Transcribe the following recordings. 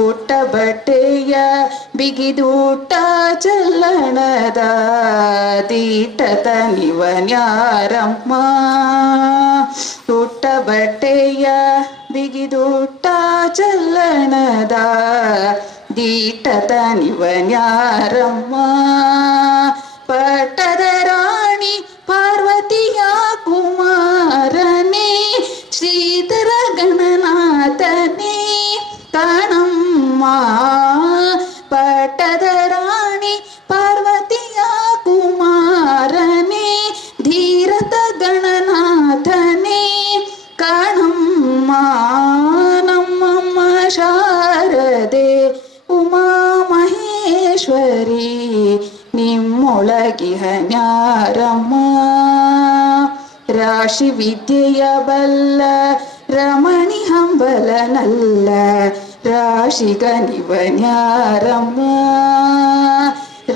ಊಟ ಬಟ್ಟೆಯ ಬಿಗಿದೂಟ ಚಲ್ಲಣದ ದೀಟದ ನಿವನ್ಯಾರಮ್ಮ. ಊಟ ಬಟ್ಟೆಯ ಬಿಗಿದೂಟ ಚಲ್ಲಣದ ದೀಟದ ನಿವನ್ಯಾರಮ್ಮ. ಪಟ್ಟದ ರಾಣಿ ಪಾರ್ವತಿಯ ಕುಮಾರನೇ ಶ್ರೀಧರ ಗಣನಾಥನೇ ಕಾಣಮ್ಮ. ಪಟ್ಟದ ರಾಣಿ ಪಾರ್ವತಿಯ ಕುಮಾರನೇ ಧೀರತ ಗಣನಾಥನೇ ಕಾಣಮ್ಮ. ನಮ್ಮಮ್ಮ ಶಾರದೆ ಉಮಾ ಮಹೇಶ್ವರಿ ನಿಮ್ಮೊಳಗಿಹ ನ್ಯಾರಮ್ಮ. ರಾಶಿ ವಿದ್ಯೆಯ ಬಲ್ಲ ರಮಣಿ ಹಂಬಲನಲ್ಲ ರಾಶಿಗ ನಿವನ್ಯಾರಮ್ಮ.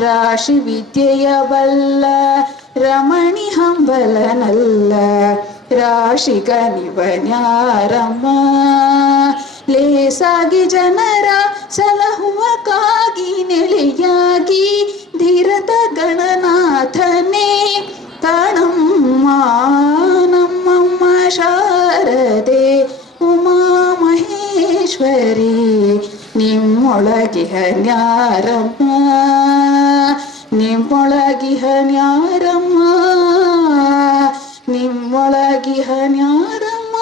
ರಾಶಿ ವಿದ್ಯೆಯ ಬಲ್ಲ ರಮಣಿ ಹಂಬಲನಲ್ಲ ರಾಶಿಗ ನಿವನ್ಯಾರಮ್ಮ. ಲೇಸಾಗಿ ಜನರ ಸಲಹುವಕ್ಕಾಗಿ ನೆಲೆಯಾಗಿ ಧೀರತ ಗಣನಾಥನೇ ಕಾಣಮ್ಮ. ನಮ್ಮಮ್ಮ ಶಾರದೆ ಉಮಾ ಮಹೇಶ್ವರಿ ನಿಮ್ಮೊಳಗಿಹ ನ್ಯಾರಮ್ಮ. ನಿಮ್ಮೊಳಗಿಹ ನ್ಯಾರಮ್ಮ. ನಿಮ್ಮೊಳಗಿಹ ನ್ಯಾರಮ್ಮ.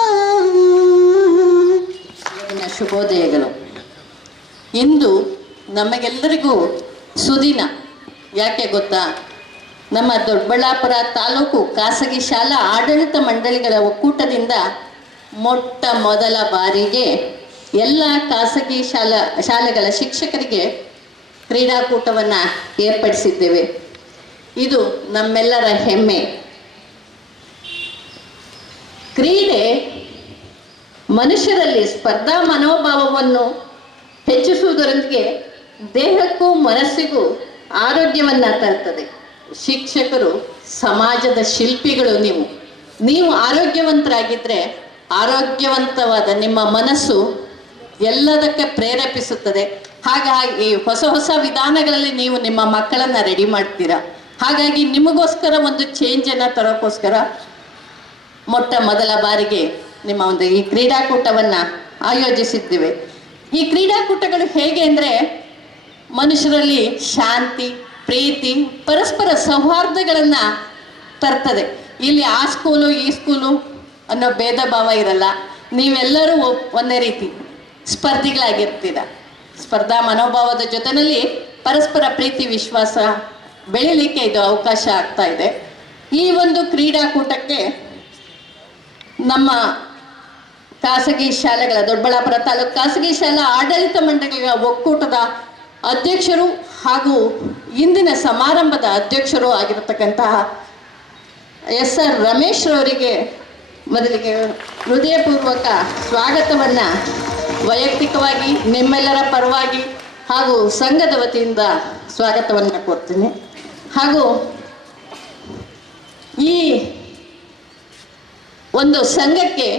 ಶುಭೋದಯಗಳು. ಇಂದು ನಮಗೆಲ್ಲರಿಗೂ ಸುದಿನ. ಯಾಕೆ ಗೊತ್ತಾ? ನಮ್ಮ ದೊಡ್ಡಬಳ್ಳಾಪುರ ತಾಲೂಕು ಖಾಸಗಿ ಶಾಲಾ ಆಡಳಿತ ಮಂಡಳಿಗಳ ಒಕ್ಕೂಟದಿಂದ ಮೊಟ್ಟ ಮೊದಲ ಬಾರಿಗೆ ಎಲ್ಲ ಖಾಸಗಿ ಶಾಲೆಗಳ ಶಿಕ್ಷಕರಿಗೆ ಕ್ರೀಡಾಕೂಟವನ್ನು ಏರ್ಪಡಿಸಿದ್ದೇವೆ. ಇದು ನಮ್ಮೆಲ್ಲರ ಹೆಮ್ಮೆ. ಕ್ರೀಡೆ ಮನುಷ್ಯರಲ್ಲಿ ಸ್ಪರ್ಧಾ ಮನೋಭಾವವನ್ನು ಹೆಚ್ಚಿಸುವುದರೊಂದಿಗೆ ದೇಹಕ್ಕೂ ಮನಸ್ಸಿಗೂ ಆರೋಗ್ಯವನ್ನು ತರುತ್ತದೆ. ಶಿಕ್ಷಕರು ಸಮಾಜದ ಶಿಲ್ಪಿಗಳು. ನೀವು ಆರೋಗ್ಯವಂತರಾಗಿದ್ದರೆ ಆರೋಗ್ಯವಂತವಾದ ನಿಮ್ಮ ಮನಸ್ಸು ಎಲ್ಲದಕ್ಕೆ ಪ್ರೇರೇಪಿಸುತ್ತದೆ. ಹಾಗಾಗಿ ಹೊಸ ಹೊಸ ವಿಧಾನಗಳಲ್ಲಿ ನೀವು ನಿಮ್ಮ ಮಕ್ಕಳನ್ನು ರೆಡಿ ಮಾಡ್ತೀರಾ. ಹಾಗಾಗಿ ನಿಮಗೋಸ್ಕರ ಒಂದು ಚೇಂಜನ್ನು ತರೋಕ್ಕೋಸ್ಕರ ಮೊಟ್ಟ ಮೊದಲ ಬಾರಿಗೆ ನಿಮ್ಮ ಒಂದು ಈ ಕ್ರೀಡಾಕೂಟವನ್ನು ಆಯೋಜಿಸಿದ್ದೇವೆ. ಈ ಕ್ರೀಡಾಕೂಟಗಳು ಹೇಗೆ ಅಂದರೆ ಮನುಷ್ಯರಲ್ಲಿ ಶಾಂತಿ, ಪ್ರೀತಿ, ಪರಸ್ಪರ ಸೌಹಾರ್ದಗಳನ್ನು ತರ್ತದೆ. ಇಲ್ಲಿ ಆ ಸ್ಕೂಲು ಈ ಸ್ಕೂಲು ಅನ್ನೋ ಭೇದ ಭಾವ ಇರಲ್ಲ. ನೀವೆಲ್ಲರೂ ಒಂದೇ ರೀತಿ ಸ್ಪರ್ಧಿಗಳಾಗಿರ್ತೀರ. ಸ್ಪರ್ಧಾ ಮನೋಭಾವದ ಜೊತೆಯಲ್ಲಿ ಪರಸ್ಪರ ಪ್ರೀತಿ ವಿಶ್ವಾಸ ಬೆಳೀಲಿಕ್ಕೆ ಇದು ಅವಕಾಶ ಆಗ್ತಾ ಇದೆ. ಈ ಒಂದು ಕ್ರೀಡಾಕೂಟಕ್ಕೆ ನಮ್ಮ ಖಾಸಗಿ ಶಾಲೆಗಳ ದೊಡ್ಡಬಳ್ಳಾಪುರ ತಾಲೂಕು ಖಾಸಗಿ ಶಾಲಾ ಆಡಳಿತ ಮಂಡಳಿಗಳ ಒಕ್ಕೂಟದ ಅಧ್ಯಕ್ಷರು ಹಾಗೂ ಇಂದಿನ ಸಮಾರಂಭದ ಅಧ್ಯಕ್ಷರು ಆಗಿರತಕ್ಕಂತಹ ಎಸ್.ಆರ್. ರಮೇಶ್ ಅವರಿಗೆ ಮೊದಲಿಗೆ ಹೃದಯಪೂರ್ವಕ ಸ್ವಾಗತವನ್ನು ವೈಯಕ್ತಿಕವಾಗಿ ನಿಮ್ಮೆಲ್ಲರ ಪರವಾಗಿ ಹಾಗೂ ಸಂಘದ ವತಿಯಿಂದ ಸ್ವಾಗತವನ್ನು ಕೊಡ್ತೀನಿ. ಹಾಗೂ ಈ ಒಂದು ಸಂಘಕ್ಕೆ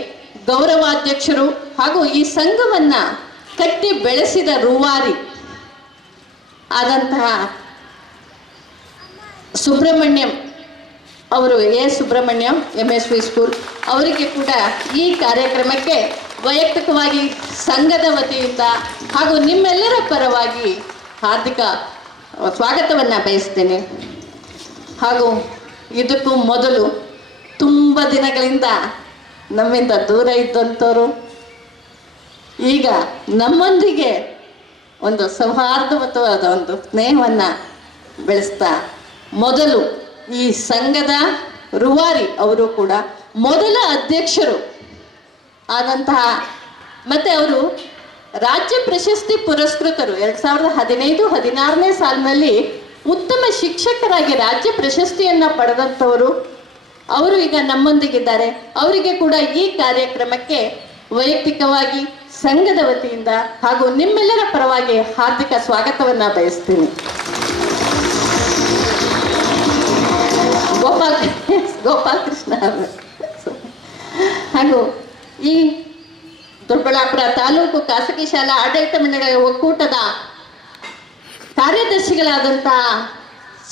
ಗೌರವಾಧ್ಯಕ್ಷರು ಹಾಗೂ ಈ ಸಂಘವನ್ನು ಕಟ್ಟಿ ಬೆಳೆಸಿದ ರೂವಾರಿ ಆದಂತಹ ಸುಬ್ರಹ್ಮಣ್ಯಂ ಅವರು, ಸುಬ್ರಹ್ಮಣ್ಯಂ MSV ಸ್ಕೂಲ್ ಅವರಿಗೆ ಕೂಡ ಈ ಕಾರ್ಯಕ್ರಮಕ್ಕೆ ವೈಯಕ್ತಿಕವಾಗಿ ಸಂಘದ ವತಿಯಿಂದ ಹಾಗೂ ನಿಮ್ಮೆಲ್ಲರ ಪರವಾಗಿ ಹಾರ್ದಿಕ ಸ್ವಾಗತವನ್ನು ಬಯಸ್ತೇನೆ. ಹಾಗೂ ಇದಕ್ಕೂ ಮೊದಲು ತುಂಬ ದಿನಗಳಿಂದ ನಮ್ಮಿಂದ ದೂರ ಇದ್ದಂಥವರು ಈಗ ನಮ್ಮೊಂದಿಗೆ ಒಂದು ಸೌಹಾರ್ದಯುತವಾದ ಒಂದು ಸ್ನೇಹವನ್ನು ಬೆಳೆಸ್ತಾ ಮೊದಲು ಈ ಸಂಘದ ರೂವಾರಿ ಅವರು ಕೂಡ ಮೊದಲ ಅಧ್ಯಕ್ಷರು ಆದಂತಹ ಮತ್ತು ಅವರು ರಾಜ್ಯ ಪ್ರಶಸ್ತಿ ಪುರಸ್ಕೃತರು 2015-16ನೇ ಸಾಲಿನಲ್ಲಿ ಉತ್ತಮ ಶಿಕ್ಷಕರಾಗಿ ರಾಜ್ಯ ಪ್ರಶಸ್ತಿಯನ್ನು ಪಡೆದಂಥವರು. ಅವರು ಈಗ ನಮ್ಮೊಂದಿಗಿದ್ದಾರೆ. ಅವರಿಗೆ ಕೂಡ ಈ ಕಾರ್ಯಕ್ರಮಕ್ಕೆ ವೈಯಕ್ತಿಕವಾಗಿ ಸಂಘದ ವತಿಯಿಂದ ಹಾಗೂ ನಿಮ್ಮೆಲ್ಲರ ಪರವಾಗಿ ಹಾರ್ದಿಕ ಸ್ವಾಗತವನ್ನು ಬಯಸ್ತೀನಿ. ಗೋಪಾಲ್ ಕೃಷ್ಣ ಅವರು ಹಾಗೂ ಈ ದೊಡ್ಡಬಳ್ಳಾಪುರ ತಾಲೂಕು ಖಾಸಗಿ ಶಾಲಾ ಆಡಳಿತ ಮಂಡಳಿಗಳ ಒಕ್ಕೂಟದ ಕಾರ್ಯದರ್ಶಿಗಳಾದಂಥ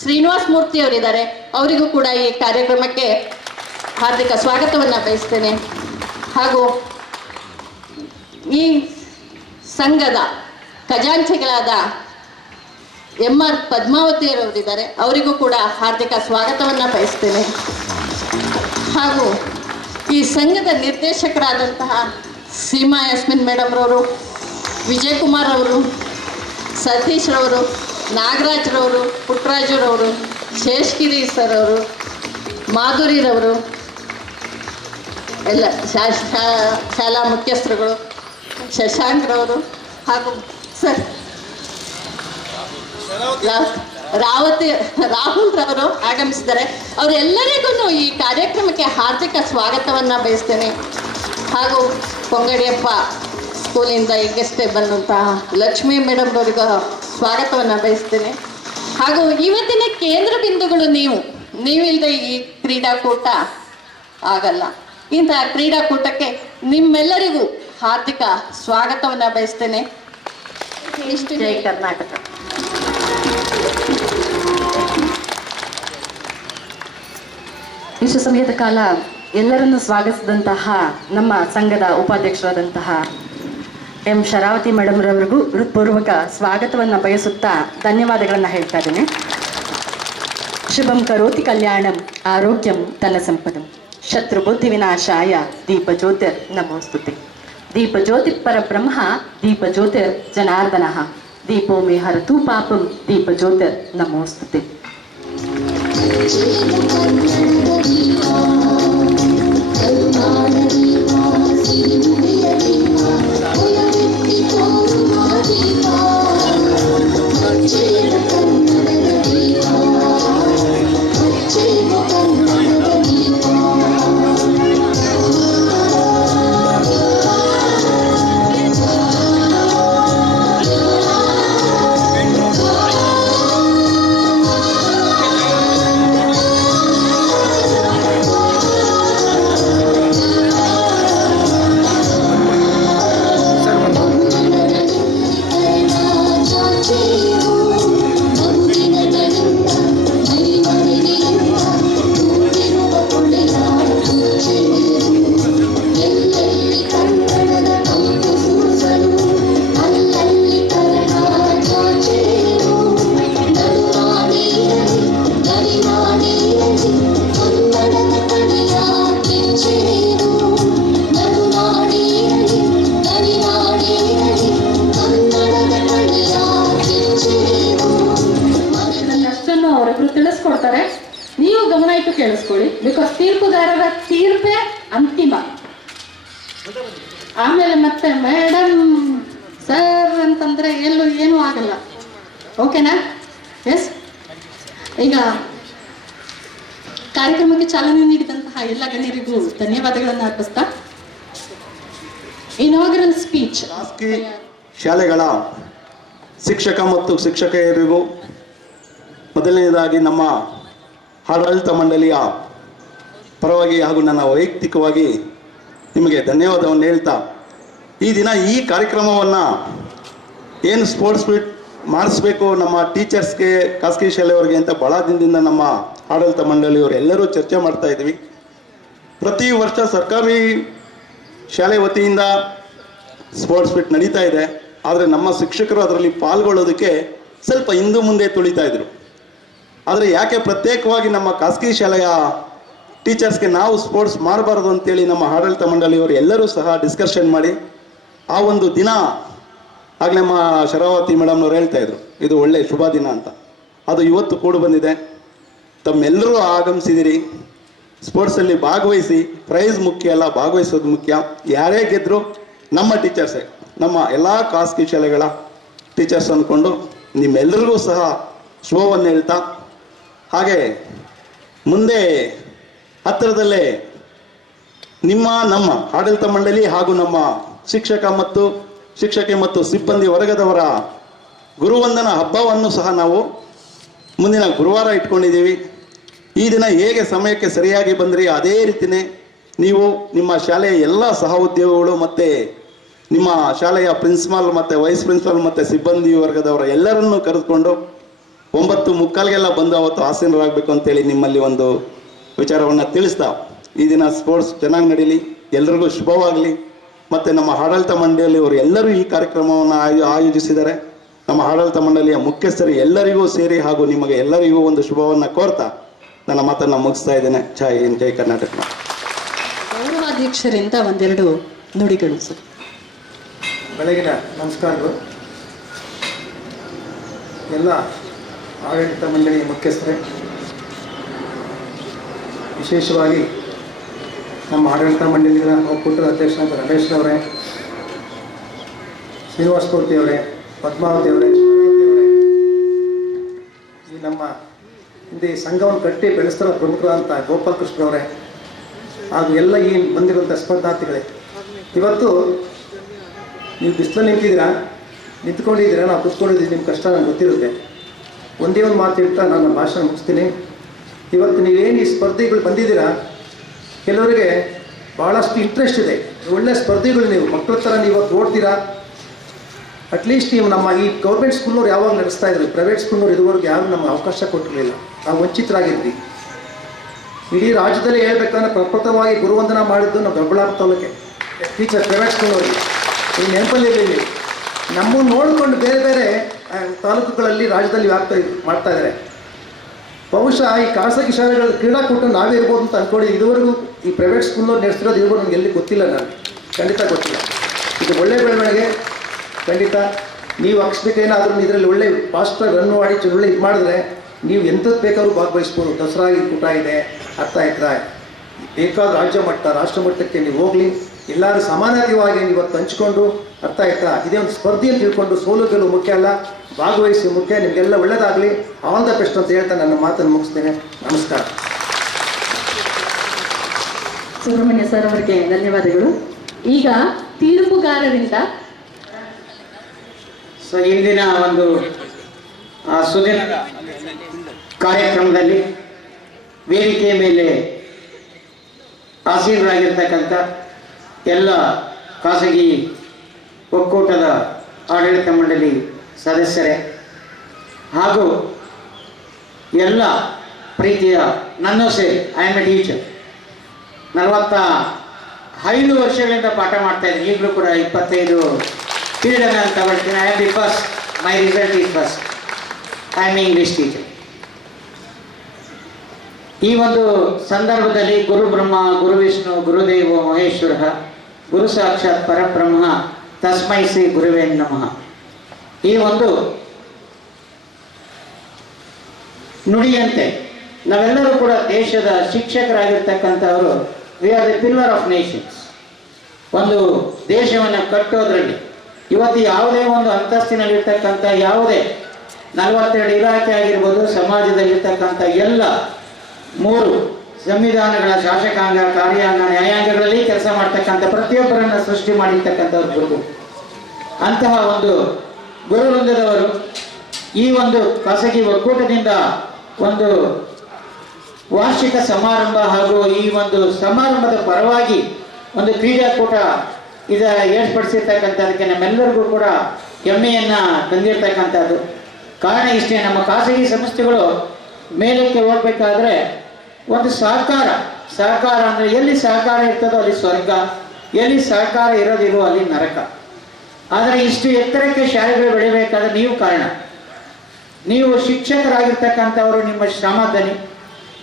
ಶ್ರೀನಿವಾಸ ಮೂರ್ತಿ ಅವರಿದ್ದಾರೆ. ಅವರಿಗೂ ಕೂಡ ಈ ಕಾರ್ಯಕ್ರಮಕ್ಕೆ ಹಾರ್ದಿಕ ಸ್ವಾಗತವನ್ನು ಬಯಸ್ತೇನೆ. ಹಾಗೂ ಈ ಸಂಘದ ಖಜಾಂಚಿಗಳಾದ MR ಪದ್ಮಾವತಿಯವರಿದ್ದಾರೆ. ಅವರಿಗೂ ಕೂಡ ಹಾರ್ದಿಕ ಸ್ವಾಗತವನ್ನು ಬಯಸ್ತೇನೆ. ಹಾಗೂ ಈ ಸಂಘದ ನಿರ್ದೇಶಕರಾದಂತಹ ಸೀಮಾ ಯಾಸ್ಮಿನ್ ಮೇಡಮ್ರವರು, ವಿಜಯಕುಮಾರ್ ಅವರು, ಸತೀಶ್ರವರು, ನಾಗರಾಜ್ರವರು, ಪುಟ್ಟರಾಜರವರು, ಶೇಷಗಿರಿ ಸರ್ ಅವರು, ಮಾಧುರಿರವರು, ಎಲ್ಲ ಶಾಲಾ ಮುಖ್ಯಸ್ಥರುಗಳು, ಶಶಾಂಕ್ರವರು ಹಾಗೂ ಸರ್ ರಾಹುಲ್ ರವರು ಆಗಮಿಸಿದ್ದಾರೆ. ಅವರೆಲ್ಲರಿಗೂ ಈ ಕಾರ್ಯಕ್ರಮಕ್ಕೆ ಹಾರ್ದಿಕ ಸ್ವಾಗತವನ್ನು ಬಯಸ್ತೇನೆ. ಹಾಗೂ ಕೊಂಗಡಿಯಪ್ಪ ಸ್ಕೂಲಿಂದ ಈಗಷ್ಟೇ ಬಂದಂತಹ ಲಕ್ಷ್ಮೀ ಮೇಡಮ್ರವರಿಗೂ ಸ್ವಾಗತವನ್ನು ಬಯಸ್ತೇನೆ. ಹಾಗೂ ಇವತ್ತಿನ ಕೇಂದ್ರ ಬಿಂದುಗಳು ನೀವಿಲ್ಲದೆ ಈ ಕ್ರೀಡಾಕೂಟ ಆಗಲ್ಲ. ಇಂತಹ ಕ್ರೀಡಾಕೂಟಕ್ಕೆ ನಿಮ್ಮೆಲ್ಲರಿಗೂ ಹಾರ್ದಿಕ ಸ್ವಾಗತವನ್ನು ಬಯಸ್ತೇನೆ. ಜೈ ಕರ್ನಾಟಕ. ಇಷ್ಟು ಸಮಯದ ಕಾಲ ಎಲ್ಲರನ್ನು ಸ್ವಾಗತಿಸಿದಂತಹ ನಮ್ಮ ಸಂಘದ ಉಪಾಧ್ಯಕ್ಷರಾದಂತಹ ಎಂ ಶರಾವತಿ ಮೇಡಮ್ರವರಿಗೂ ಹೃತ್ಪೂರ್ವಕ ಸ್ವಾಗತವನ್ನು ಬಯಸುತ್ತಾ ಧನ್ಯವಾದಗಳನ್ನು ಹೇಳ್ತಾ ಇದ್ದೇನೆ. ಶುಭಂ ಕರೋತಿ ಕಲ್ಯಾಣಂ ಆರೋಗ್ಯಂ ಧನ ಸಂಪದಂ ಶತ್ರುಬುದ್ಧಿ ವಿನಾಶಾಯ ದೀಪಜ್ಯೋತಿರ್ ನಮೋಸ್ತುತೆ. ದೀಪಜ್ಯೋತಿ ಪರಬ್ರಹ್ಮ ದೀಪಜ್ಯೋತಿರ್ ಜನಾರ್ದನಃ ದೀಪೋ ಮೇ ಹರತು ಪಾಪಂ ದೀಪಜ್ಯೋತಿರ್ ನಮೋಸ್ತುತೆ. ತಿಳಿಸ್ಕೊಡ್ತಾರೆ, ನೀವು ಗಮನ ಇಟ್ಟು ಕೇಳಿಸ್ಕೊಳ್ಳಿ. ಬಿಕಾಸ್ ತೀರ್ಪುಗಾರರ ತೀರ್ಪೇ ಅಂತಿಮ. ಆಮೇಲೆ ಮತ್ತೆ ಮೇಡಮ್ ಸರ್ ಅಂತಂದ್ರೆ ಏನೂ ಆಗಲ್ಲ. ಓಕೆನಾ? ಎಸ್. ಈಗ ಕಾರ್ಯಕ್ರಮಕ್ಕೆ ಚಾಲನೆ ನೀಡಿದಂತಹ ಎಲ್ಲ ಗಣ್ಯರಿಗೂ ಧನ್ಯವಾದಗಳನ್ನು ಅರ್ಪಿಸ್ತಾ ಇನಾಗರಲ್ ಸ್ಪೀಚ್ ಶಾಲೆಗಳ ಶಿಕ್ಷಕ ಮತ್ತು ಶಿಕ್ಷಕಿಯರಿಗೂ ಮೊದಲನೇದಾಗಿ ನಮ್ಮ ಆಡಳಿತ ಮಂಡಳಿಯ ಪರವಾಗಿ ಹಾಗೂ ನನ್ನ ವೈಯಕ್ತಿಕವಾಗಿ ನಿಮಗೆ ಧನ್ಯವಾದವನ್ನು ಹೇಳ್ತಾ, ಈ ದಿನ ಈ ಕಾರ್ಯಕ್ರಮವನ್ನು ಏನು ಸ್ಪೋರ್ಟ್ಸ್ ಮೀಟ್ ಮಾಡಿಸ್ಬೇಕು ನಮ್ಮ ಟೀಚರ್ಸ್ಗೆ, ಖಾಸಗಿ ಶಾಲೆಯವರಿಗೆ ಅಂತ ಭಾಳ ದಿನದಿಂದ ನಮ್ಮ ಆಡಳಿತ ಮಂಡಳಿಯವರು ಎಲ್ಲರೂ ಚರ್ಚೆ ಮಾಡ್ತಾ ಇದ್ವಿ. ಪ್ರತಿ ವರ್ಷ ಸರ್ಕಾರಿ ಶಾಲೆ ವತಿಯಿಂದ ಸ್ಪೋರ್ಟ್ಸ್ ಮೀಟ್ ನಡೀತಾ ಇದೆ. ಆದರೆ ನಮ್ಮ ಶಿಕ್ಷಕರು ಅದರಲ್ಲಿ ಪಾಲ್ಗೊಳ್ಳೋದಕ್ಕೆ ಸ್ವಲ್ಪ ಹಿಂದು ಮುಂದೆ ತುಳಿತಾ ಇದ್ರು. ಆದರೆ ಯಾಕೆ ಪ್ರತ್ಯೇಕವಾಗಿ ನಮ್ಮ ಖಾಸಗಿ ಶಾಲೆಯ ಟೀಚರ್ಸ್ಗೆ ನಾವು ಸ್ಪೋರ್ಟ್ಸ್ ಮಾಡಬಾರ್ದು ಅಂತೇಳಿ ನಮ್ಮ ಆಡಳಿತ ಮಂಡಳಿಯವರು ಎಲ್ಲರೂ ಸಹ ಡಿಸ್ಕಷನ್ ಮಾಡಿ ಆ ಒಂದು ದಿನ, ಆಗಲೇ ನಮ್ಮ ಶರಾವತಿ ಮೇಡಮ್ನವ್ರು ಹೇಳ್ತಾ ಇದ್ರು ಇದು ಒಳ್ಳೆಯ ಶುಭ ದಿನ ಅಂತ. ಅದು ಇವತ್ತು ಕೂಡ ಬಂದಿದೆ. ತಮ್ಮೆಲ್ಲರೂ ಆಗಮಿಸಿದಿರಿ. ಸ್ಪೋರ್ಟ್ಸಲ್ಲಿ ಭಾಗವಹಿಸಿ. ಪ್ರೈಸ್ ಮುಖ್ಯ ಅಲ್ಲ, ಭಾಗವಹಿಸೋದು ಮುಖ್ಯ. ಯಾರೇ ಗೆದ್ದರೂ ನಮ್ಮ ಟೀಚರ್ಸೇ, ನಮ್ಮ ಎಲ್ಲ ಖಾಸಗಿ ಶಾಲೆಗಳ ಟೀಚರ್ಸ್ ಅಂದ್ಕೊಂಡು ನಿಮ್ಮೆಲ್ಲರಿಗೂ ಸಹ ಶುಭವನ್ನು ಹೇಳ್ತಾ, ಹಾಗೆ ಮುಂದೆ ಹತ್ತಿರದಲ್ಲೇ ನಮ್ಮ ಆಡಳಿತ ಮಂಡಳಿ ಹಾಗೂ ನಮ್ಮ ಶಿಕ್ಷಕ ಮತ್ತು ಸಿಬ್ಬಂದಿ ವರ್ಗದವರ ಗುರುವಂದನ ಹಬ್ಬವನ್ನು ಸಹ ನಾವು ಮುಂದಿನ ಗುರುವಾರ ಇಟ್ಕೊಂಡಿದ್ದೀವಿ. ಈ ದಿನ ಹೇಗೆ ಸಮಯಕ್ಕೆ ಸರಿಯಾಗಿ ಬಂದ್ರಿ ಅದೇ ರೀತಿಯೇ ನೀವು ನಿಮ್ಮ ಶಾಲೆಯ ಎಲ್ಲ ಸಹ ಉದ್ಯೋಗಿಗಳು ಮತ್ತು ನಿಮ್ಮ ಶಾಲೆಯ ಪ್ರಿನ್ಸಿಪಾಲ್ ಮತ್ತು ವೈಸ್ ಪ್ರಿನ್ಸಿಪಾಲ್ ಮತ್ತು ಸಿಬ್ಬಂದಿ ವರ್ಗದವರ ಎಲ್ಲರನ್ನೂ ಕರೆದುಕೊಂಡು 9:45ಗೆಲ್ಲ ಬಂದು ಅವತ್ತು ಆಸೀನರಾಗಬೇಕು ಅಂತೇಳಿ ನಿಮ್ಮಲ್ಲಿ ಒಂದು ವಿಚಾರವನ್ನು ತಿಳಿಸ್ತಾ, ಈ ದಿನ ಸ್ಪೋರ್ಟ್ಸ್ ಚೆನ್ನಾಗಿ ನಡೀಲಿ, ಎಲ್ರಿಗೂ ಶುಭವಾಗಲಿ. ಮತ್ತು ನಮ್ಮ ಆಡಳಿತ ಮಂಡಳಿಯವರು ಎಲ್ಲರೂ ಈ ಕಾರ್ಯಕ್ರಮವನ್ನು ಆಯೋಜಿಸಿದ್ದಾರೆ. ನಮ್ಮ ಆಡಳಿತ ಮಂಡಳಿಯ ಮುಖ್ಯಸ್ಥರು ಎಲ್ಲರಿಗೂ ಸೇರಿ ಹಾಗೂ ನಿಮಗೆ ಎಲ್ಲರಿಗೂ ಒಂದು ಶುಭವನ್ನು ಕೋರ್ತಾ ನನ್ನ ಮಾತನ್ನು ಮುಗಿಸ್ತಾ ಇದ್ದೇನೆ. ಜೈ ಹಿಂದ್, ಜೈ ಕರ್ನಾಟಕ. ಗೌರವಾಧ್ಯಕ್ಷರಿಂದ ಒಂದೆರಡು ನುಡಿಗಳು ಸರ್. ಬೆಳಗಿನ ನಮಸ್ಕಾರಗಳು. ಎಲ್ಲ ಆಡಳಿತ ಮಂಡಳಿಯ ಮುಖ್ಯಸ್ಥರೇ, ವಿಶೇಷವಾಗಿ ನಮ್ಮ ಆಡಳಿತ ಮಂಡಳಿಗಳ ಒಕ್ಕೂಟದ ಅಧ್ಯಕ್ಷರಾದ ರಮೇಶ್ರವರೇ, ಶ್ರೀನಿವಾಸ ಮೂರ್ತಿಯವರೇ, ಪದ್ಮಾವತಿಯವರೇ, ಈ ನಮ್ಮ ಹಿಂದೆ ಈ ಸಂಘವನ್ನು ಕಟ್ಟಿ ಬೆಳೆಸ್ತಿರೋ ಪ್ರಮುಖರಾದಂಥ ಗೋಪಾಲಕೃಷ್ಣರವರೇ, ಹಾಗೂ ಎಲ್ಲ ಈ ಬಂದಿರುವಂಥ ಸ್ಪರ್ಧಾರ್ಥಿಗಳೇ, ಇವತ್ತು ನೀವು ಬಿಸಿಲಲ್ಲಿ ನಿಂತ್ಕೊಂಡಿದ್ದೀರಾ, ನಾವು ಕೂತ್ಕೊಂಡಿದ್ದೀವಿ, ನಿಮ್ಮ ಕಷ್ಟ ನನಗೆ ಗೊತ್ತಿರುತ್ತೆ. ಒಂದೇ ಒಂದು ಮಾತು ಹೇಳ್ತಾ ನನ್ನ ಭಾಷಣ ಮುಗಿಸ್ತೀನಿ. ಇವತ್ತು ನೀವೇನು ಈ ಸ್ಪರ್ಧೆಗಳು ಬಂದಿದ್ದೀರಾ, ಕೆಲವರಿಗೆ ಭಾಳಷ್ಟು ಇಂಟ್ರೆಸ್ಟ್ ಇದೆ, ಒಳ್ಳೆಯ ಸ್ಪರ್ಧೆಗಳು, ನೀವು ಮಕ್ಕಳ ಥರ ನೀವು ಇವತ್ತು ಓಡ್ತೀರಾ. ಅಟ್ಲೀಸ್ಟ್ ನೀವು ನಮ್ಮ ಈ ಗೌರ್ಮೆಂಟ್ ಸ್ಕೂಲ್ನವ್ರು ಯಾವಾಗ ನಡೆಸ್ತಾ ಇದ್ರು, ಪ್ರೈವೇಟ್ ಸ್ಕೂಲ್ನವ್ರು ಇದುವರೆಗೂ ಯಾರು ನಮಗೆ ಅವಕಾಶ ಕೊಟ್ಟಿರಲಿಲ್ಲ, ನಾವು ವಂಚಿತರಾಗಿದ್ವಿ. ಇಡೀ ರಾಜ್ಯದಲ್ಲೇ ಹೇಳ್ಬೇಕಂದ್ರೆ ಪ್ರಪ್ರಥಮವಾಗಿ ಗುರುವಂದನಾ ಮಾಡಿದ್ದು ನಮ್ಮ ದೊಡ್ಡಬಳ್ಳಾಪುರ ತಾಲೂಕೆ ಟೀಚರ್ ಪ್ರೈವೇಟ್ ಸ್ಕೂಲ್ನವ್ರಿಗೆ. ಈ ನೆನಪಲ್ಲಿರಲಿ, ನಮ್ಮನ್ನು ನೋಡಿಕೊಂಡು ಬೇರೆ ಬೇರೆ ತಾಲೂಕುಗಳಲ್ಲಿ ರಾಜ್ಯದಲ್ಲಿ ಮಾಡ್ತಾ ಇದ್ದಾರೆ. ಬಹುಶಃ ಈ ಖಾಸಗಿ ಶಾಲೆಗಳ ಕ್ರೀಡಾಕೂಟ ನಾವೇ ಇರ್ಬೋದು ಅಂತ ಅಂದ್ಕೊಂಡು ಇದುವರೆಗೂ ಈ ಪ್ರೈವೇಟ್ ಸ್ಕೂಲ್ನವ್ರು ನಡೆಸ್ತಿರೋದು ಇದುವರೆಗೂ ನನಗೆ ಎಲ್ಲಿ ಗೊತ್ತಿಲ್ಲ, ನನಗೆ ಖಂಡಿತ ಗೊತ್ತಿಲ್ಲ. ಇದು ಒಳ್ಳೆ ಬೆಳವಣಿಗೆ ಖಂಡಿತ. ನೀವು ಹಾಕ್ಸ್ಬೇಕೇನಾದ್ರೂ ಇದರಲ್ಲಿ ಒಳ್ಳೆ ಫಾಸ್ಟಾಗಿ ರನ್ ಮಾಡಿ ಒಳ್ಳೆ ಇದು ಮಾಡಿದ್ರೆ ನೀವು ಎಂಥದ್ದು ಬೇಕಾದ್ರೂ ಭಾಗವಹಿಸ್ಬೋದು. ದಸರಾ ಕೂಟ ಇದೆ, ಅರ್ಥ ಆಯ್ತಾ, ಬೇಕಾದ ರಾಜ್ಯ ಮಟ್ಟ ರಾಷ್ಟ್ರ ಮಟ್ಟಕ್ಕೆ ನೀವು ಹೋಗಲಿ, ಎಲ್ಲರೂ ಸಮಾನತೆಯಾಗಿ ನೀವು ಇವತ್ತು ಹಂಚ್ಕೊಂಡು, ಅರ್ಥ ಆಯ್ತಾ, ಇದೇ ಒಂದು ಸ್ಪರ್ಧೆಯನ್ನು ತಿಳ್ಕೊಂಡು ಸೋಲು ಗೆಲುವು ಮುಖ್ಯ ಅಲ್ಲ, ಭಾಗವಹಿಸಿ ಮುಖ್ಯ. ನಿಮಗೆಲ್ಲ ಒಳ್ಳೆಯದಾಗಲಿ, ಆಲ್ ದ ಬೆಸ್ಟ್ ಅಂತ ಹೇಳ್ತಾ ನನ್ನ ಮಾತನ್ನು ಮುಗಿಸ್ತೇನೆ. ನಮಸ್ಕಾರ. ಸುಬ್ರಹ್ಮಣ್ಯ ಸರ್ ಅವರಿಗೆ ಧನ್ಯವಾದಗಳು. ಈಗ ತೀರ್ಪುಗಾರರಿಂದ ಇಂದಿನ ಒಂದು ಸುದಿನ ಕಾರ್ಯಕ್ರಮದಲ್ಲಿ ವೇದಿಕೆಯ ಮೇಲೆ ಆಸೀನರಾಗಿರ್ತಕ್ಕಂಥ ಎಲ್ಲ ಖಾಸಗಿ ಒಕ್ಕೂಟದ ಆಡಳಿತ ಮಂಡಳಿ ಸದಸ್ಯರೇ ಹಾಗೂ ಎಲ್ಲ ಪ್ರೀತಿಯ ನನ್ನ ಸೇರಿ, ಐ ಆಮ್ ಎ ಟೀಚರ್, 45 ವರ್ಷಗಳಿಂದ ಪಾಠ ಮಾಡ್ತಾ ಇದ್ದೀನಿ. ಈಗಲೂ ಕೂಡ 25 ಪೀರಿಯಡ್ ನಾನು ತಗೊಳ್ತೀನಿ. I am the first, my result is first, I am English teacher. ಈ ಒಂದು ಸಂದರ್ಭದಲ್ಲಿ ಗುರು ಬ್ರಹ್ಮ, ಗುರು ವಿಷ್ಣು, ಗುರುದೇವೋ ಮಹೇಶ್ವರ, ಗುರು ಸಾಕ್ಷಾತ್ ಪರಬ್ರಹ್ಮ, ತಸ್ಮೈ ಶ್ರೀ ಗುರುವೇ ನಮಃ. ಈ ಒಂದು ನುಡಿಯಂತೆ ನಾವೆಲ್ಲರೂ ಕೂಡ ದೇಶದ ಶಿಕ್ಷಕರಾಗಿರ್ತಕ್ಕಂಥವರು, we are the pillar of nations. ಒಂದು ದೇಶವನ್ನು ಕಟ್ಟೋದ್ರಲ್ಲಿ ಇವತ್ತು ಯಾವುದೇ ಒಂದು ಅಂತಸ್ತಿನಲ್ಲಿರ್ತಕ್ಕಂಥ ಯಾವುದೇ 42 ಇಲಾಖೆ ಆಗಿರ್ಬೋದು, ಸಮಾಜದಲ್ಲಿರ್ತಕ್ಕಂಥ ಎಲ್ಲ 3 ಸಂವಿಧಾನಗಳ ಶಾಸಕಾಂಗ, ಕಾರ್ಯಾಂಗ, ನ್ಯಾಯಾಂಗಗಳಲ್ಲಿ ಕೆಲಸ ಮಾಡ್ತಕ್ಕಂಥ ಪ್ರತಿಯೊಬ್ಬರನ್ನು ಸೃಷ್ಟಿ ಮಾಡಿರ್ತಕ್ಕಂಥವ್ರು ಗುರು. ಅಂತಹ ಒಂದು ಗುರುವೃಂದದವರು ಈ ಒಂದು ಖಾಸಗಿ ಒಕ್ಕೂಟದಿಂದ ಒಂದು ವಾರ್ಷಿಕ ಸಮಾರಂಭ ಹಾಗೂ ಈ ಒಂದು ಸಮಾರಂಭದ ಪರವಾಗಿ ಒಂದು ಕ್ರೀಡಾಕೂಟ ಏರ್ಪಡಿಸಿರ್ತಕ್ಕಂಥದಕ್ಕೆ ನಮ್ಮೆಲ್ಲರಿಗೂ ಕೂಡ ಹೆಮ್ಮೆಯನ್ನು ತಂದಿರ್ತಕ್ಕಂಥದ್ದು. ಕಾರಣ ಇಷ್ಟೇ, ನಮ್ಮ ಖಾಸಗಿ ಸಂಸ್ಥೆಗಳು ಮೇಲಕ್ಕೆ ಹೋಗ್ಬೇಕಾದ್ರೆ ಒಂದು ಸಹಕಾರ ಅಂದರೆ ಎಲ್ಲಿ ಸಹಕಾರ ಇರ್ತದೋ ಅಲ್ಲಿ ಸ್ವರ್ಗ, ಎಲ್ಲಿ ಸಹಕಾರ ಇರೋದಿಲ್ಲೋ ಅಲ್ಲಿ ನರಕ. ಆದರೆ ಇಷ್ಟು ಎತ್ತರಕ್ಕೆ ಶಾಲೆಗಳು ಬೆಳಿಬೇಕಾದ್ರೆ ನೀವು ಕಾರಣ. ನೀವು ಶಿಕ್ಷಕರಾಗಿರ್ತಕ್ಕಂಥವರು, ನಿಮ್ಮ ಶ್ರಮದನಿ.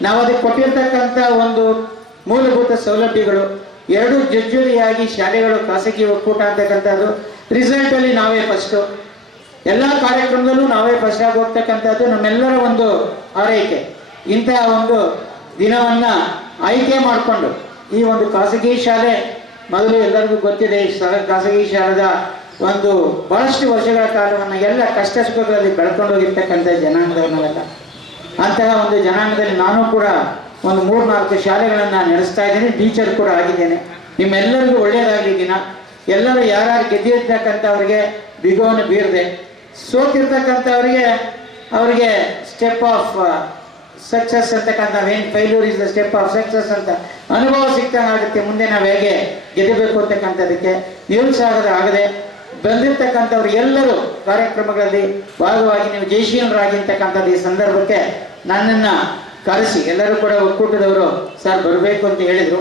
ನಾವು ಅದಕ್ಕೆ ಕೊಟ್ಟಿರ್ತಕ್ಕಂಥ ಒಂದು ಮೂಲಭೂತ ಸೌಲಭ್ಯಗಳು ಎರಡೂ ಜಜ್ಜುರಿಯಾಗಿ ಶಾಲೆಗಳು ಖಾಸಗಿ ಒಕ್ಕೂಟ ಅಂತಕ್ಕಂಥದ್ದು ರಿಸಲ್ಟಲ್ಲಿ ನಾವೇ ಫಸ್ಟು, ಎಲ್ಲ ಕಾರ್ಯಕ್ರಮದಲ್ಲೂ ನಾವೇ ಫಸ್ಟ್ ಆಗಿ ಹೋಗ್ತಕ್ಕಂಥದ್ದು ನಮ್ಮೆಲ್ಲರ ಒಂದು ಆರೈಕೆ. ಇಂತಹ ಒಂದು ದಿನವನ್ನು ಆಯ್ಕೆ ಮಾಡಿಕೊಂಡು ಈ ಒಂದು ಖಾಸಗಿ ಶಾಲೆ, ಮೊದಲು ಎಲ್ಲರಿಗೂ ಗೊತ್ತಿದೆ, ಖಾಸಗಿ ಶಾಲೆದ ಒಂದು ಬಹಳಷ್ಟು ವರ್ಷಗಳ ಕಾಲವನ್ನು ಎಲ್ಲ ಕಷ್ಟ ಸುಖಗಳಲ್ಲಿ ಬೆಳ್ಕೊಂಡು ಹೋಗಿರ್ತಕ್ಕಂಥ ಜನಾಂಗದವನ್ನೆಲ್ಲ. ಅಂತಹ ಒಂದು ಜನಾಂಗದಲ್ಲಿ ನಾನು ಕೂಡ ಒಂದು 3-4 ಶಾಲೆಗಳನ್ನು ನಡೆಸ್ತಾ ಇದ್ದೀನಿ, ಟೀಚರ್ ಕೂಡ ಆಗಿದ್ದೇನೆ. ನಿಮ್ಮೆಲ್ಲರಿಗೂ ಒಳ್ಳೆಯದಾಗಲಿ ದಿನ. ಎಲ್ಲರೂ ಯಾರ್ಯಾರು ಗೆದ್ದಿರ್ತಕ್ಕಂಥವ್ರಿಗೆ ಬಿಗುವನ್ನು ಬೀರದೆ, ಸೋತಿರ್ತಕ್ಕಂಥವ್ರಿಗೆ ಅವರಿಗೆ ಸ್ಟೆಪ್ ಆಫ್ ಸಕ್ಸಸ್ ಅಂತಕ್ಕಂಥ failure is the step of success ಅಂತ ಅನುಭವ ಸಿಕ್ತಂಗಾಗುತ್ತೆ. ಮುಂದೆ ನಾವು ಹೇಗೆ ಗೆಲ್ಲಬೇಕು ಅಂತಕ್ಕಂಥದಕ್ಕೆ ನಿರುತ್ಸಾಹದ ಬಂದಿರತಕ್ಕಂಥವ್ರು ಎಲ್ಲರೂ ಕಾರ್ಯಕ್ರಮಗಳಲ್ಲಿ ಭಾಗವಾಗಿ ನೀವು ಜಯಶೀಲರಾಗಿ ಅಂತಕ್ಕಂಥದ್ದು ಈ ಸಂದರ್ಭಕ್ಕೆ ನನ್ನನ್ನು ಕರೆಸಿ ಎಲ್ಲರೂ ಕೂಡ ಒಕ್ಕೂಟದವರು ಸರ್ ಬರಬೇಕು ಅಂತ ಹೇಳಿದರು.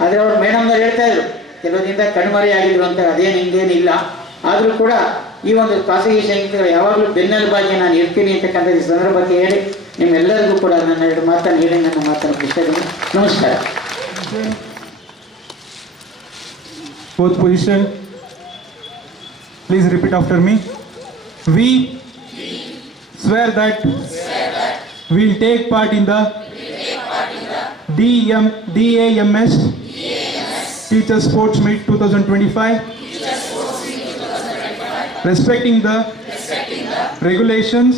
ಆದರೆ ಅವರು ಮೇಡಮ್ನವ್ರು ಹೇಳ್ತಾ ಇದ್ರು ಕೆಲವರಿಂದ ಕಣ್ಮರೆಯಾಗಿದ್ರು ಅಂತ. ಅದೇನು ಹಿಂಗೇನಿಲ್ಲ, ಆದರೂ ಕೂಡ ಈ ಒಂದು ಖಾಸಗಿ ಶೈಕ್ಷಣಿಕರು ಯಾವಾಗಲೂ ಬೆನ್ನೆಲುಬಾಗಿ ನಾನು ಇರ್ತೀನಿ ಅಂತಕ್ಕಂಥ ಈ ಸಂದರ್ಭಕ್ಕೆ ಹೇಳಿ ನಿಮ್ಮೆಲ್ಲರಿಗೂ ಕೂಡ ನನ್ನ 2 ಮಾತನ್ನು ಹೇಳಿ ನನ್ನ ಮಾತನ್ನು ಮುಗಿಸ್ತಾ ನಮಸ್ಕಾರ. Fourth position, please repeat after me. We swear that we will take part in the DAMS Teachers Sports Meet 2025, respecting the regulations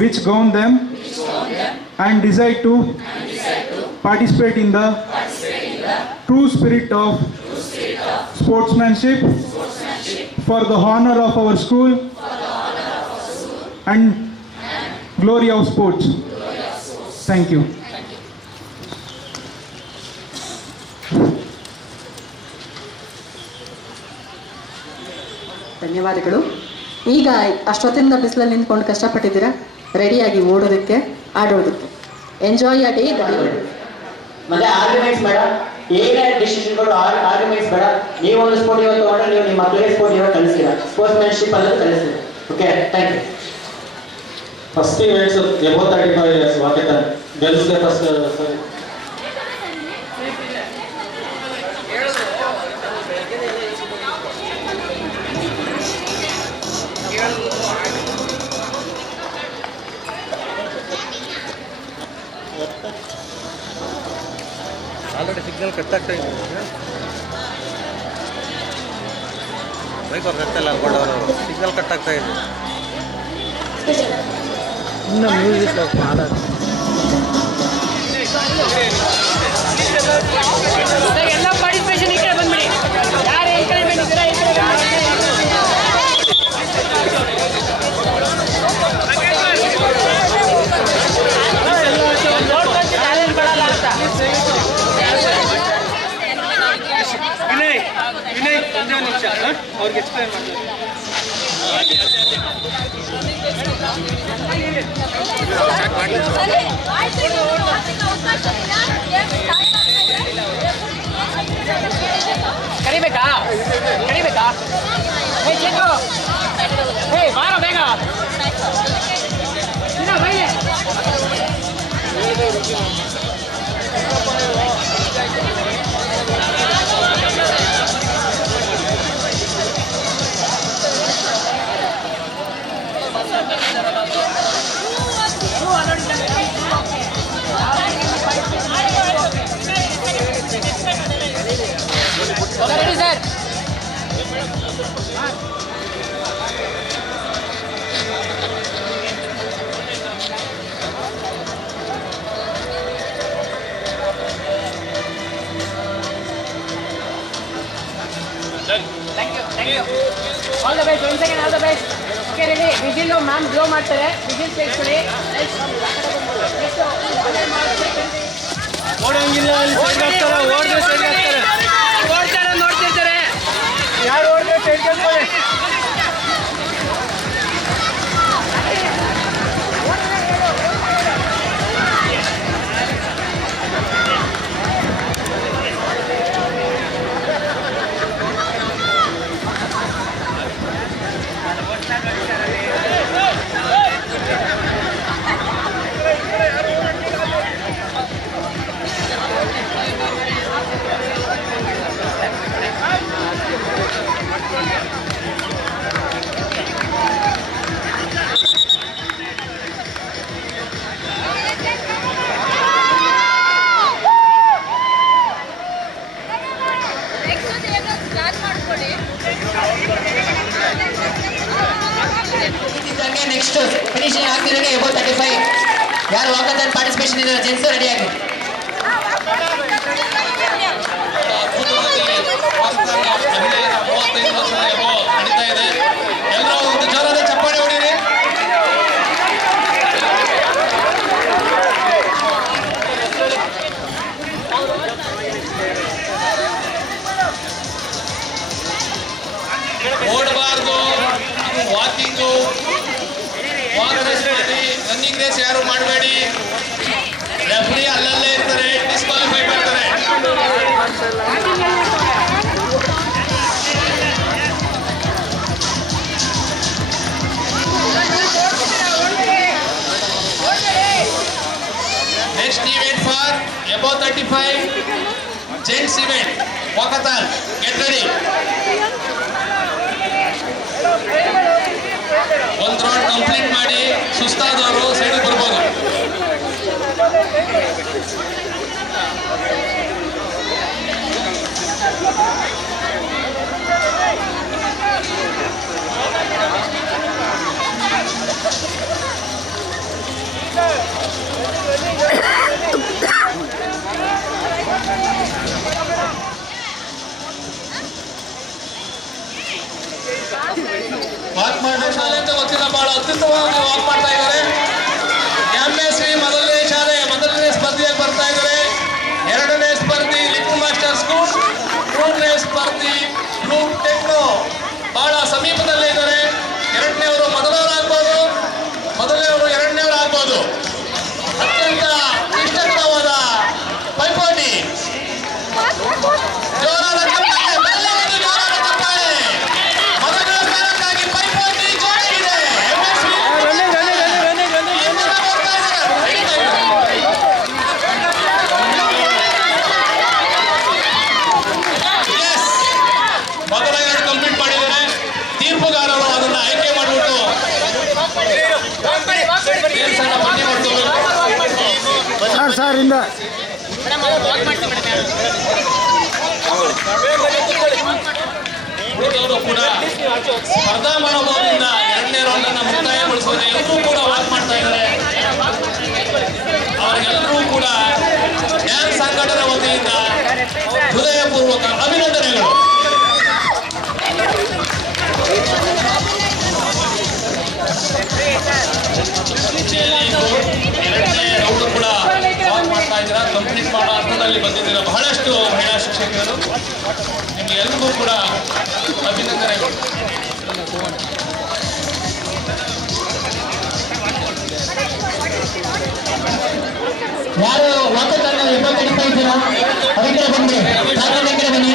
which govern them and decide to participate in the true spirit of sportsmanship for the honor of our school and glory of sports. Thank you. ಧನ್ಯವಾದಗಳು. ಈಗ ಅಷ್ಟೊತ್ತಿಂದ ಬಿಸಿಲಲ್ಲಿ ನಿಂತ್ಕೊಂಡು ಕಷ್ಟಪಟ್ಟಿದ್ದೀರಾ, ರೆಡಿಯಾಗಿ ಓಡೋದಕ್ಕೆ, ಆಡೋದಕ್ಕೆ. Enjoy a day. ಮತ್ತೆ arguments ಬೇಡ, ಏನೇ ಡಿಸಿಷನ್ಗಳು arguments ಬೇಡ. ನೀವೊಂದು ಸ್ಪೋರ್ಟ್ ಇವತ್ತು ತಗೊಂಡ್ರೆ ನೀವು ನಿಮ್ಮ ಮಕ್ಕಳಿಗೆ ಸ್ಪೋರ್ಟ್ ಇವತ್ತು ಕಲಿಸ್ತೀರಾ, ಸ್ಪೋರ್ಟ್ಸ್ಮನ್ಶಿಪ್ ಅನ್ನೋದು ಕಲಿಸ್ತೀರಾ. Okay, thank you. First events above 35 years, Vakatan. Girls the first, sorry. Already signal cut ಆಗ್ತಾ ಇದೆ. ಬೈಕ್ ಅವ್ರು ಕಟ್ಟಲ್ಲ ಅನ್ಕೊಂಡವರು ಸಿಗ್ನಲ್ ಕಟ್ ಆಗ್ತಾ ಇದೆ. ಇನ್ನು ಮ್ಯೂಸಿಕ್ ಮಾಡೋದು ಎಲ್ಲ ಪಾರ್ಟಿಸಿಪೇಷನ್ ಈ ಕಡೆ ಬಂದ್ಬಿಡಿ. ಯಾರು ಈ ಕಡೆ ಬಂದಿದ್ದೀರಾ ಈ ಕಡೆ ಟ್ಯಾಲೆಂಟ್ ಕೊಡಲ್ಲ ಅಂತ. ವಿನಯ್ ಒಂದು ನಿಮಿಷ ಅವ್ರಿಗೆ ಎಕ್ಸ್ಪ್ಲೈನ್ ಮಾಡಿ. ಕರಿಬೇಕಾ ಹೇ ಚೇತು, ಹೇ ಬಾರ ಬೇಗ ಬೈಲೆ. Ready sir. Thank you. All the best. 1 second, all the best. Okay, ready? Whistle ma'am blow ಮಾಡ್ತಾರೆ. ವಿಜಿಲ್ ತೆಗೆಸ್ಕೊಳ್ಳಿ. ಓಡಂಗಿಲ್ಲ, ಓಡ್ತಾರೆ ನೋಡ್ತಿರ್ತಾರೆ. ಯಾರು ಓಡಿದ್ರೆ ಸೈಡ್ ಕಟ್ಕೊಳ್ಳಿ. ಮಿಸ್ಟೇಕ್ಸ್ ಯಾರು ಮಾಡಬೇಡಿ. ರೆಫ್ರಿ ಅಲ್ಲಲ್ಲೇ ಇರ್ತಾರೆ, ಡಿಸ್ಕ್ವಾಲಿಫೈ ಮಾಡ್ತಾರೆ. Next event for above 35 gents event, walkathon. Get ready. ಒಂದು ರೌಂಡ್ ಕಂಪ್ಲೀಟ್ ಮಾಡಿ ಸುಸ್ತಾದವರು ಸೈಡ್ ಬರ್ಬೋದು. ವಾಕ್ ಮಾಡೋ ಶಾಲೆ ಅಂತ ಗೊತ್ತಿಲ್ಲ, ಬಹಳ ಅತ್ಯುತ್ತಮವಾಗಿ ವಾಕ್ ಮಾಡ್ತಾ ಇದ್ದಾರೆ. MSV ಮೊದಲನೇ ಶಾಲೆ ಮೊದಲನೇ ಸ್ಪರ್ಧೆಯಾಗಿ ಬರ್ತಾ ಇದ್ದಾರೆ. ಎರಡನೇ ಸ್ಪರ್ಧಿ ಲಿಟಲ್ ಮಾಸ್ಟರ್ ಸ್ಕೂಲ್, ಮೂರನೇ ಸ್ಪರ್ಧಿ ಬ್ಲೂ ಟೆಕ್ನೋ. ಬಹಳ ಸಮೀಪದಲ್ಲೇ ಇದ್ದಾರೆ. ಎರಡನೇವರು ಮೊದಲವರಾಗ್ಬೋದು, ಮೊದಲನೇವರು ಎರಡನೇವರು ಆಗ್ಬೋದು. ಅತ್ಯಂತ ಇಷ್ಟಕರವಾದ ಪೈಪೋಟಿ. ಜೋರಾದ ಚಪ್ಪಾಳೆ, ಬೆಲ್ಲವಾದ ಜೋರಾದ ಚಪ್ಪಾಳೆ. ಮೊದಲನೇ ಸ್ಥಾನಕ್ಕಾಗಿ ಪೈಪೋಟಿ ಜೋರಾಗಿದೆ. ಮೊದಲ ಎರಡು ಕಂಪ್ಲೀಟ್ ಮಾಡಿದ್ದಾರೆ. ತೀರ್ಪುಗಾರರು ಅದನ್ನ ಆಯ್ಕೆ ಮಾಡಿಬಿಟ್ಟು ಪಟ್ಟಿ ಮಾಡ್ಕೋಬೇಕು. ಸರ್ ಇಂದ ಉಳಿದವರು ಕೂಡ ಸ್ಪರ್ಧಾ ಮನೋಭಾವದಿಂದ ಎರಡನೇ ರೌಂಡ್ ಅನ್ನ ಮುಕ್ತಾಯಗೊಳಿಸಿದರೆ ಎಲ್ಲರೂ ಕೂಡ ವಾಕ್ ಮಾಡ್ತಾ ಇದ್ದಾರೆ. ಅವರಿಗೆಲ್ಲರೂ ಕೂಡ ಡ್ಯಾನ್ಸ್ ಸಂಘಟನೆ ವತಿಯಿಂದ ಹೃದಯಪೂರ್ವಕ ಅಭಿನಂದನೆಗಳು. ಎರಡನೇ ರೌಂಡ್ ಕೂಡ ವಾಕ್ ಮಾಡ್ತಾ ಇದ್ದೀರಾ, ಕಂಪ್ಲೀಟ್ ಮಾಡೋ ಹಂತದಲ್ಲಿ ಬಂದಿದ್ದೀರಾ. ಬಹಳಷ್ಟು ಮಹಿಳಾ ಶಿಕ್ಷಕಿಯರು, ನಿಮಗೆ ಎಲ್ಲರಿಗೂ ಕೂಡ ಅಭಿನಂದನೆಗಳು. ಯಾರು ವಾಕಥಾನ್ ಎಬ್ಬ ಕಡಿತಾ ಇದ್ದೀರಾ ಅದಕ್ಕೆ ಬನ್ನಿ, ಸಾರ್ವಜನಿಕರೇ ಬನ್ನಿ.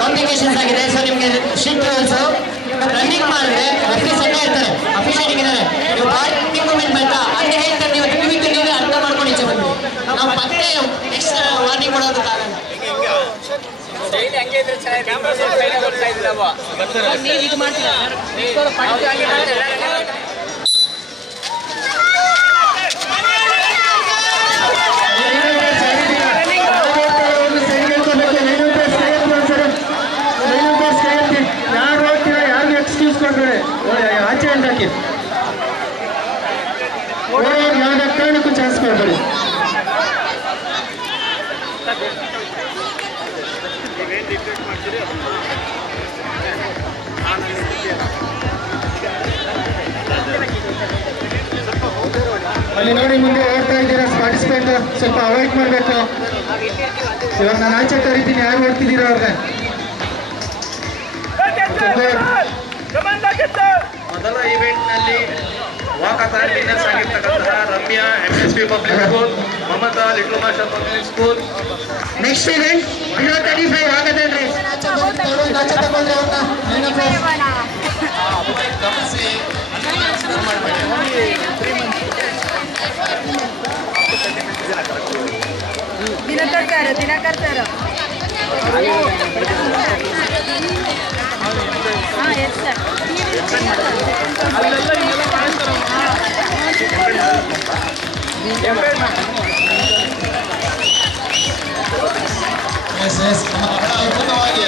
ಕಾಂಪ್ಲಿಕೇಶನ್ಸ್ ಆಗಿದೆ. ಸೊ ನಿಮಗೆ ಶೀಟ್ ರನ್ನಿಂಗ್ ಮಾಡಿದ್ರೆ ಅಫೀಸ್ ಎಲ್ಲ ಇರ್ತಾರೆ, ಅಫಿಷಿಯೇಟಿಂಗ್ ಇದ್ದಾರೆ. ನೀವು ಬಾಡಿ ಮೂವ್ಮೆಂಟ್ ಮಾಡ್ತಾ ಹಂಗೆ ಹೇಳ್ತಾರೆ, ನೀವು ದಯವಿಟ್ಟು ನೀವೇ ಅರ್ಥ ಮಾಡ್ಕೊಂಡು ಈಚೆ ಬನ್ನಿ. ನಾವು ಮತ್ತೆ ನೆಕ್ಸ್ಟ್ ವಾರ್ನಿಂಗ್ ಕೊಡೋದಕ್ಕಾಗಲ್ಲ. ನೀವು ಇದು ಮಾಡ್ತೀರಾ ಯಾರು ಹೋಗ್ತೀರಾ, ಯಾರು ಎಕ್ಸ್ಕ್ಯೂಸ್ ಕೊಡ್ತಾರೆ, ಆಚೆ ಹಾಕಿ ಯಾವುದೇ ಕಾರಣಕ್ಕೂ ಚಾನ್ಸ್ ಕೊಡ್ಬೇಡಿ. ಅಲ್ಲಿ ನೋಡಿ ಮುಂದೆ ಓಡ್ತಾ ಇದ್ದೀರಾ ಪಾರ್ಟಿಸಿಪೇಟ್, ಸ್ವಲ್ಪ ಅವಾಯ್ಡ್ ಮಾಡಬೇಕು. ಇವಾಗ ನಾನು ಆಚೆ ಕರಿತೀನಿ, ಯಾರು ಓಡ್ತಿದ್ದೀರಾ ಅವ್ರಿಗೆ. ಮೊದಲ ಇವೆಂಟ್ನಲ್ಲಿ ವಾಕಥಾನ್ ವಿನ್ನರ್ಸ್ ಆಗಿರ್ತಕ್ಕಂತಹ Ramya MSP public school, Mamata little master public school. Next event 35 walkathon race. ಗಮನಿಸಿ ದಿನ ಕರ್ತಾರ ಅದ್ಭುತವಾಗಿ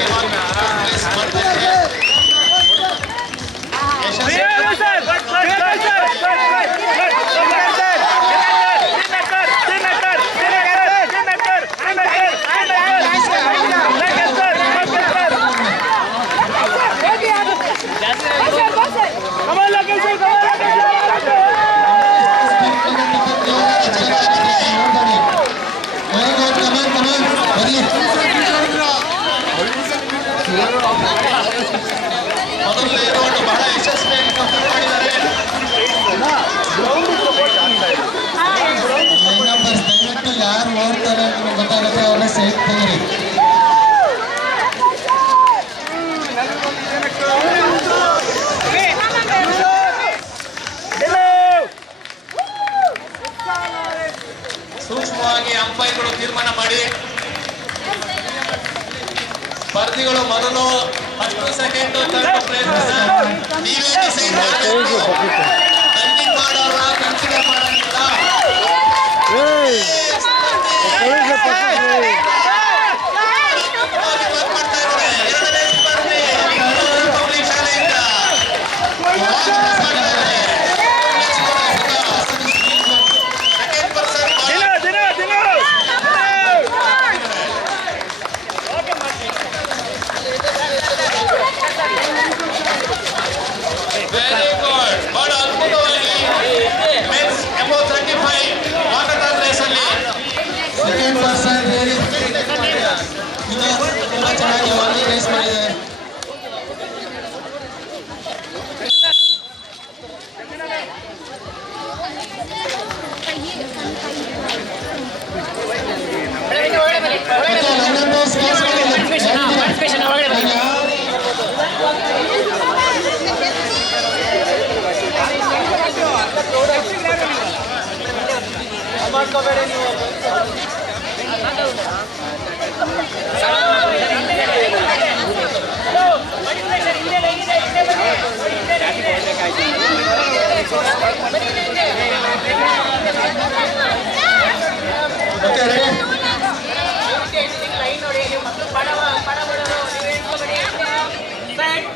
ಸ್ಪರ್ಧಿಗಳು ಮೊದಲು ಫಸ್ಟ್ ಸೆಕೆಂಡ್ ಥರ್ಡ್ ಪ್ಲೇಸ್ ನೀವೇ ಡಿಸೈಡ್ ರನ್ನಿಂಗ್ ಮಾಡೋರ ಕನ್ಸಿಡರ್ ಮಾಡಂಗಿಲ್ಲ. ಎರಡನೇ ಸ್ಪರ್ಧಿ ಪಬ್ಲಿಕ್ ಶಾಲೆಯಿಂದ ವೆರಿ ಗುಡ್. ಬಹಳ ಅದ್ಭುತವಾಗಿ ಮೆನ್ಸ್ ಎಬೋ 35 ವಾಕಥಾನ್ ರೇಸ್ ಅಲ್ಲಿ ಸೆಕೆಂಡ್ ಪರ್ಸನ್ ತುಂಬಾ ಚೆನ್ನಾಗಿ ವಾಲಿ ರೇಸ್ ಮಾಡಿದ್ದಾರೆ.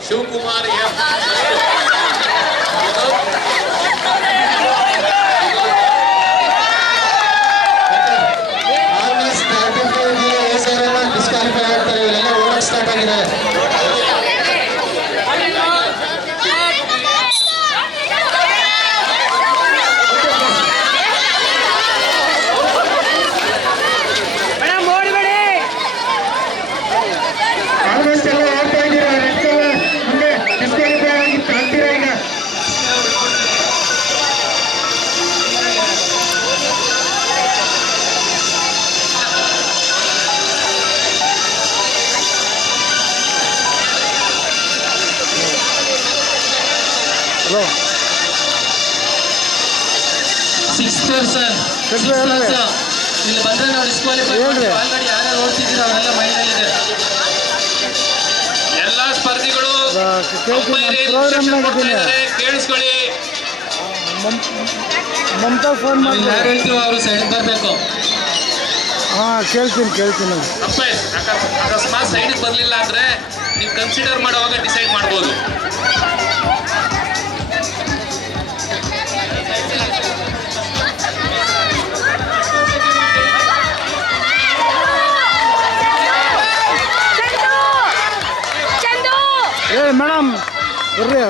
ಶಿವಕುಮಾರ್ ಎಫ್ ಡಿಸ್ಕ್ವಾಲಿಫೈ ಆಗ್ತಾರೆ. ಇವರೆಲ್ಲ ಓಡಕ್ ಸ್ಟಾರ್ಟ್ ಆಗಿದ್ದಾರೆ. ಆಲ್ಮೋಸ್ಟ್ ಎಲ್ಲ ಹೋಗ್ತಾ ಇದ್ದೀರಾ. ಮುಂದೆ ಡಿಸ್ಕ್ವಾಲಿಫೈ ಆಗಿ ಕಾಣ್ತೀರಾ ಈಗ. ಇಲ್ಲಿ ಬಂದ್ರೆ ನಾವು ಡಿಸ್ಕ್ವಾಲಿಫೈ ಆಲ್ರೆಡಿ ಯಾರ್ಯಾರು ಓಡ್ತಿದ್ದೀರ ಅವರೆಲ್ಲ ಮೈನಲ್ಲಿದೆ. ಎಲ್ಲ ಸ್ಪರ್ಧಿಗಳು ಕೇಳಿಸ್ಕೊಳ್ಳಿ. ಮಮತಾ ಫೋನ್ ಮಾಡಿ ಯಾರು ಹೇಳ್ತೀವೋ ಅವರು ಸೈಡ್ ಬರಬೇಕು. ಕೇಳ್ತೀನಿ ಅಕಸ್ಮಾತ್ ಸೈಡ್ ಬರಲಿಲ್ಲ ಅಂದ್ರೆ ನೀವು ಕನ್ಸಿಡರ್ ಮಾಡುವಾಗ ಡಿಸೈಡ್ ಮಾಡ್ಬೋದು. ಮೇಡಮ್ ಬರ್ರಿ.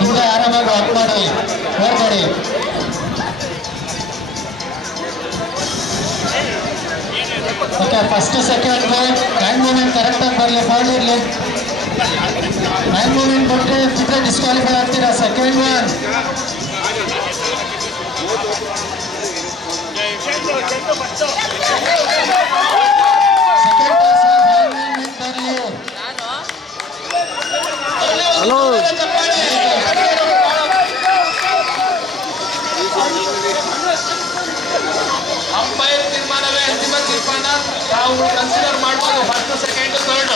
ಹಿಂದೆ ಆರಾಮಾಗಿ ವಾಕ್ ಮಾಡಿ ನೋಡ್ಬೇಡಿ. Okay, first second hand movement ಕರೆಕ್ಟಾಗಿ ಬರಲಿ, ಫಾಲ್ ಇರಲಿ. ಹ್ಯಾಂಡ್ ಮೂವ್ಮೆಂಟ್ ಬಿಟ್ಟರೆ ಡಿಸ್ಕ್ವಾಲಿಫೈ ಆಗ್ತೀರಾ. ಸೆಕೆಂಡ್ ಒನ್ ಹಲೋ ಅಂಪೈರ್ ತೀರ್ಮಾನವೇ ಅಂತಿಮ ತೀರ್ಮಾನ. ತಾವು ಕನ್ಸಿಡರ್ ಮಾಡ್ಬೋದು ಫಸ್ಟ್ ಸೆಕೆಂಡ್ ಥರ್ಡ್.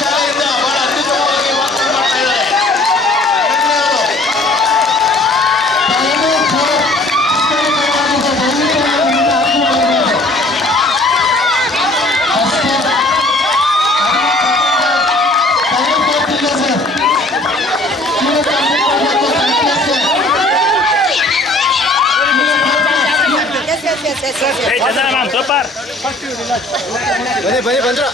ಶಾಲೆಯಿಂದ ಬಹಳ ಅತ್ಯುತ್ತಮವಾಗಿ ವಾಕ್ಯ ಮಾಡ್ತಾ ಇದ್ದಾರೆ. ಬನ್ನಿ ಬಂದ್ರು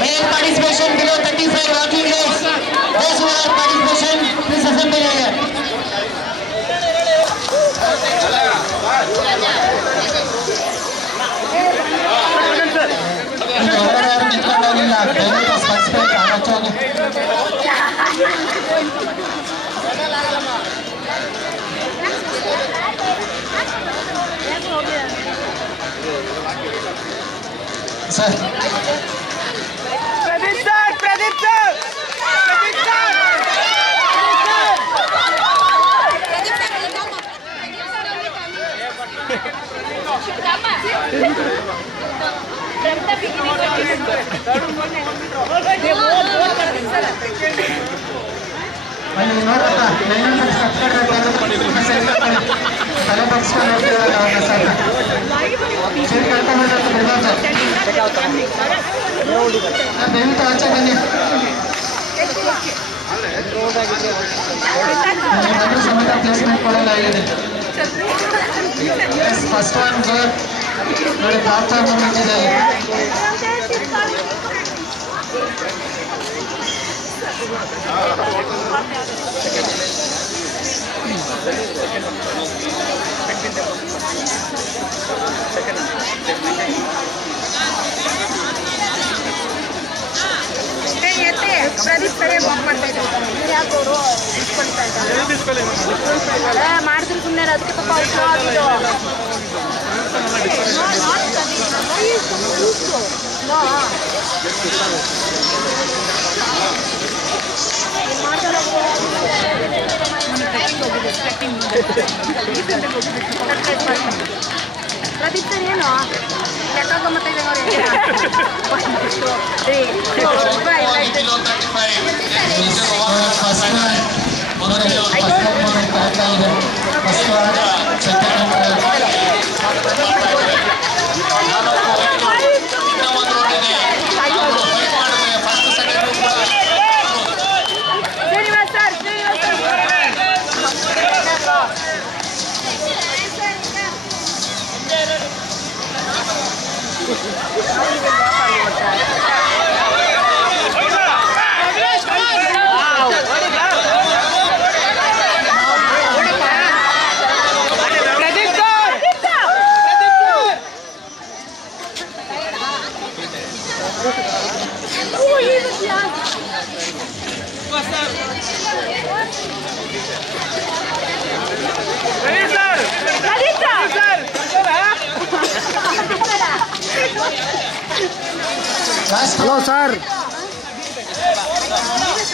Male participation below 35 walking legs. Those who are participation, please assemble here. ಯಾರು ನಿಂತ್ಕೊಂಡೋಗಿಲ್ಲ ದಯವಿಟ್ಟು ಸ್ಪರ್ಧಿಸಬೇಕು ಆಚೋಗಿ ಸರ್ ಪ್ರದೀಪ್ ಅಲ್ಲಿ ನೋಡಪ್ಪ ತಲೆ ಬಗ್ಸ್ಕೊಂಡು ಹೋಗ್ತಿದ್ದಾರೆ ಅವ್ರನ್ನ ಸರ್ ಸೀಟ್ ಕಳ್ಕೊಂಡ್ಬಿಟ್ಟು ಬಿಡ್ಬಾರ್ದು ದಯವಿಟ್ಟು ಆಚೆ ಬನ್ನಿ ನಿಮ್ಮೆಲ್ಲರೂ ಸಮೇತ ಪ್ಲೇಸ್ಮೆಂಟ್ ಕೊಡಲಾಗಿದೆ ಫಸ್ಟ್ ಒನ್ ಗುಡ್ ನೋಡಿ ಪ್ಲಾಟ್ಫಾರ್ಮ್ ನಿಂತಿದೆ ಪ್ರದೀಪ್ ಸರಿ ವಾಕ್ ಮಾಡ್ತಾ ಇದ್ದಾರೆ ಯಾಕೋರು ಇಟ್ಕೊಳ್ತಾ ಇದ್ದಾರೆ ಮಾಡಿದ್ರು ಸುಮ್ಮನೆ ಅದಕ್ಕೆ ಪಾಪ ಪ್ರದೀಪ್ ಸರ್ ಏನು ಲೆಕ್ಕ ಗಮ್ಮತ್ತೈದೆ ಹಲೋ ಸರ್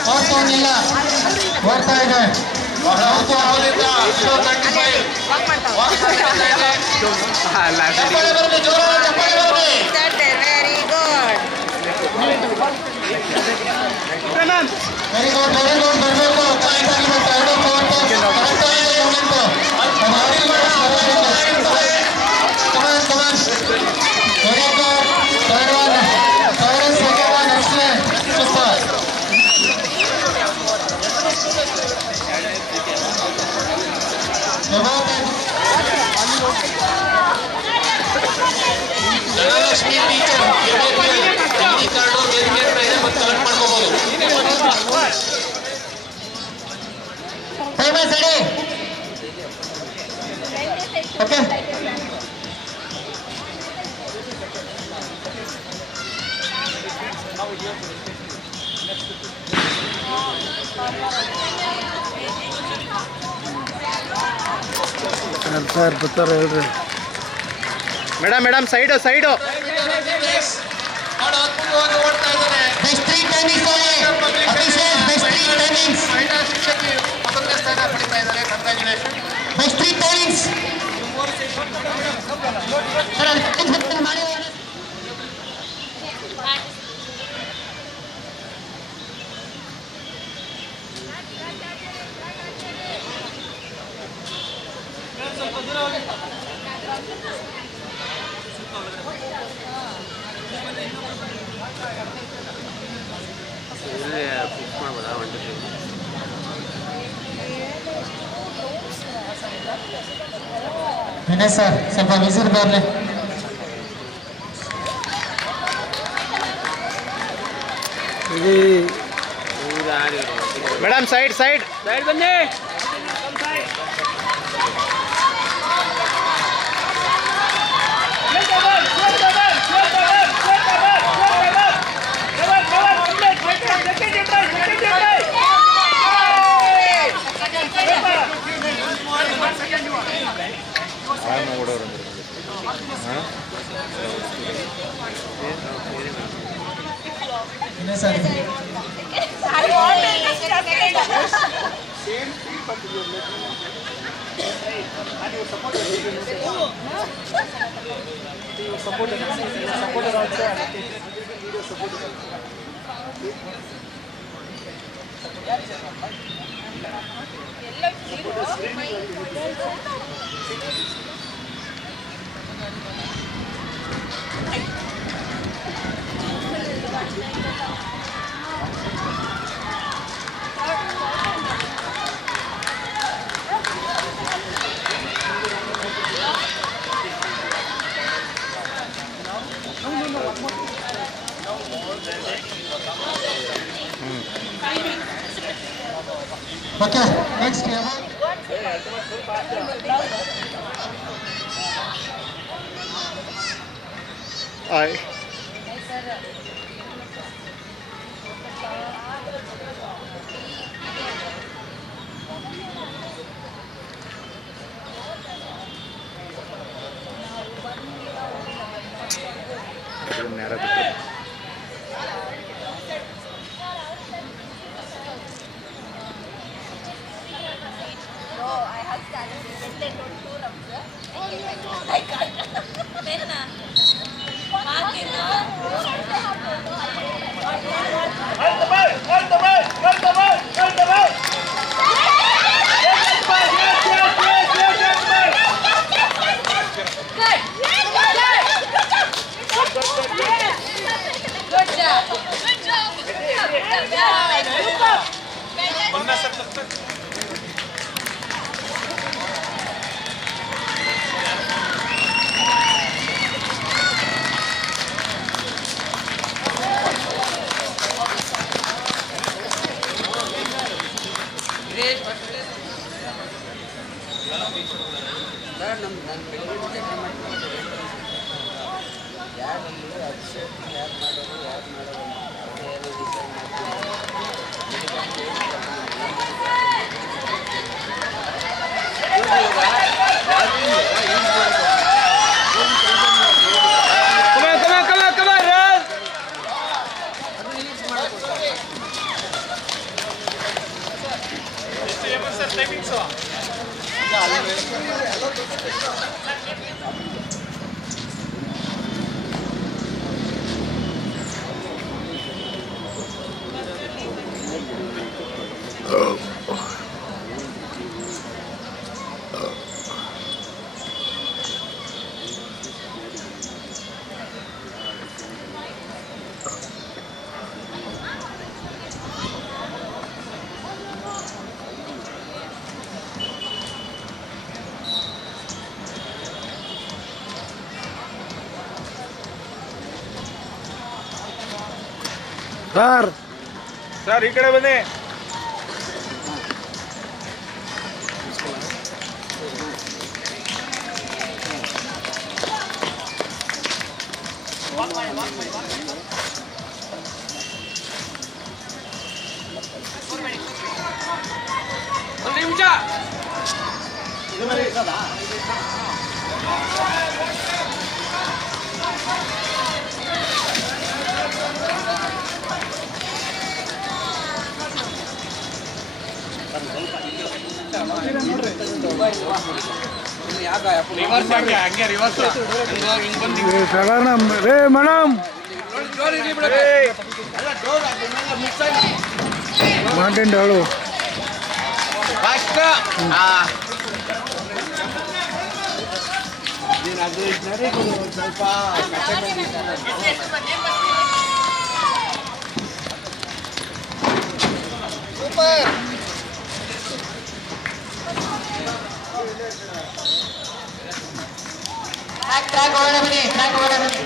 ಓಡ್ತೋಗಿಲ್ಲ ಓಡ್ತಾ ಇದೆ ವೆರಿ ಗುಡ್ ಬರಬೇಕು ಧನಲಕ್ಷ್ಮಿ ಟೀಚರ್ ಐಡಿ ಕಾರ್ಡು ಬೇರೆ ಇದೆ ಮತ್ತು ಕಲೆಕ್ಟ್ ಮಾಡ್ಕೋಬಹುದು ಫೇಮಸ್ ರೆಡಿ ಓಕೆ ಸರ್ ಬರ್ತಾರೆ ಹೇಳ್ರಿ ಮೇಡಮ್ ಸೈಡು ಓಡ್ತಾ ಇದ್ದಾರೆ best 3 timings official best 3 timings ಮಹಿಳಾ ಶಿಕ್ಷಕಿ ಮೊದಲನೇ ಸ್ಥಾನ ಪಡಿತಾ ಇದ್ದಾರೆ ಕಂಗ್ರಾಚುಲೇಷನ್ ಬೆಸ್ಟ್ 3 ಟೈಮಿಂಗ್ಸ್ ಸರ್ ಮಾಡಿ ಫಿಕ್ಸ್ ಮಾಡ್ಬೋದಾ 1 2 3 ವಿನಯ್ ಸರ್ ಸ್ವಲ್ಪ ವಿಸಿಲ್ ಬರಲಿ. ಮೇಡಮ್ ಸೈಡ್ ಸೈಡ್ ಸೈಡ್ ಬನ್ನಿ. ವಿನಯ್ ಸರ್ ಓಕೆ ನೆಕ್ಸ್ಟ್ ಆಯ್ ಸರ್ ಸರ್ ಈ ಕಡೆ ಬನ್ನಿ. ಒಂದು ನಿಮಿಷ. ರಿವರ್ಸ್ ಹಂಗೆ ರಿವರ್ಸ್ ಹಿಂಗ್ ಬಂದು ರೇ ಮೇಡಮ್ ಮಾರ್ಟಿನ್ ಹೇಳು ಸೂಪರ್. ಟ್ರ್ಯಾಕ್ ಹೊರಗಡೆ ಬನ್ನಿ, ಟ್ರ್ಯಾಕ್ ಹೊರಗಡೆ ಬನ್ನಿ.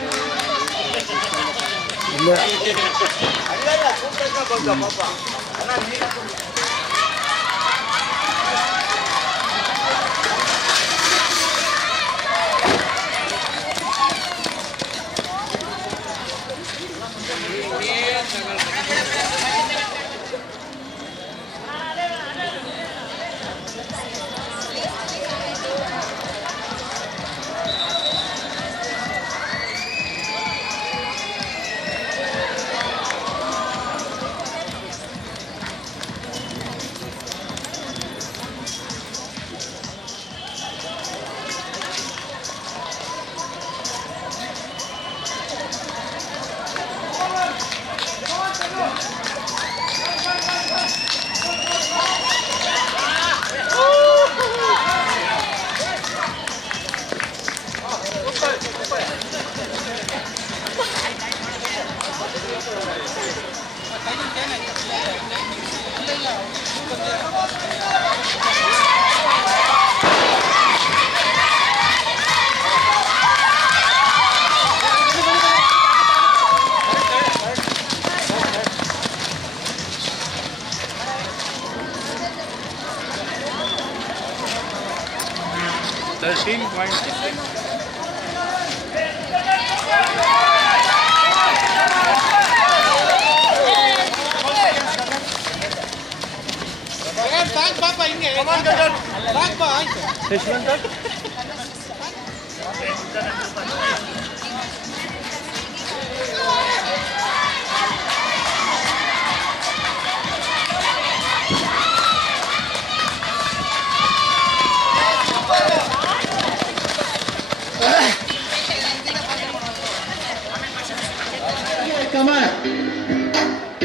Come on.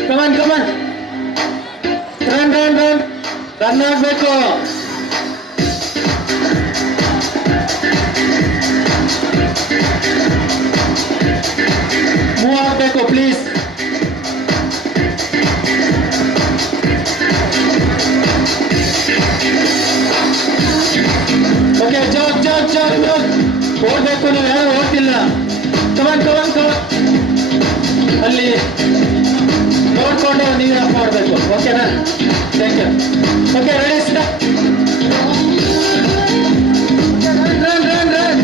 Come on, come on. Run, run, run. Run ಆಗ್ಬೇಕು. ಮೂವ್ ಆಗಬೇಕು ಪ್ಲೀಸ್. ಓಕೆ, ಜಾಗ್ ಜಾಗ್ ಜಾಗ್ ಜಾಗ್. ಓಡ್ಬೇಕು, ನೀವು ಯಾರು ಓಡ್ತಿಲ್ಲ. ಕಮಾನ್ ಕಮಾನ್ ಕಮಾನ್. ಅಲ್ಲಿ ನೋಡ್ಕೊಂಡು ನೀವು ಆಫ್ ಮಾಡಬೇಕು. ಓಕೆನಾ? Thank you. Okay, ready start. Run run run.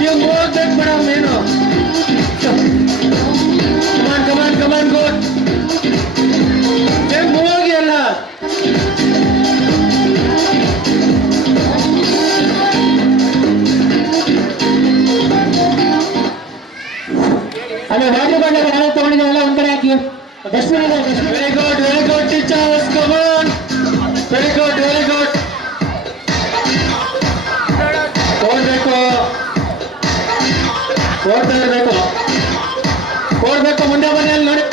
ನೀವು ಹೋಗ್ಬೇಕು ಮೇಡಮ್. ಏನು ಕಮಾನ್ ಕಮಾನ್ ಕಮಾನ್ ಗುಡ್. ಏನು ಹೋಗಿ ಅಲ್ಲ. ಅಲ್ಲ, ವಾಟರ್ ಬಾಟಲ್ ಯಾರು ತಗೊಂಡಿದ್ದಾರಲ್ಲ ಒಂದ್ ಕಡೆ ಹಾಕಿ. Very good teachers, come on. Very good ಓಡ್ಬೇಕು, ಓಡ್ತಾ ಇರಬೇಕು, ಓಡ್ಬೇಕು. ಮುಂದೆ ಬನ್ನಿ, ಅಲ್ಲಿ ನೋಡಿ.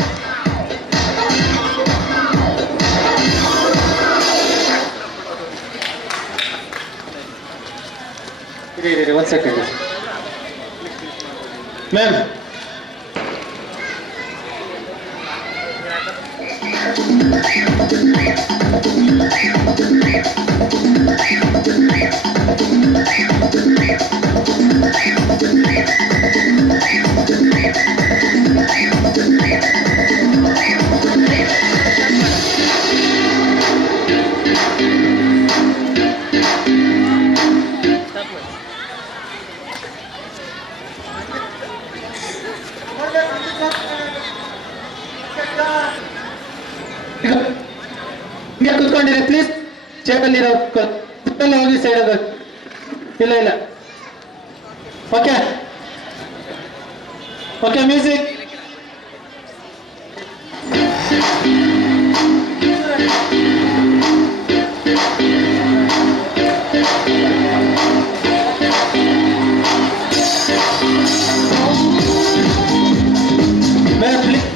ಇರಿ ಒಂದ್ ಸೆಕೆಂಡ್ ಮ್ಯಾಮ್. ಹಿಂಗೆ ಕುತ್ಕೊಂಡಿರಿ ಪ್ಲೀಸ್. ಚೇರಲ್ಲಿರೋ ಹೋಗಿ ಸೈಡ್ ಆಗೋದು. ಇಲ್ಲ ಇಲ್ಲ. Okay okay, music.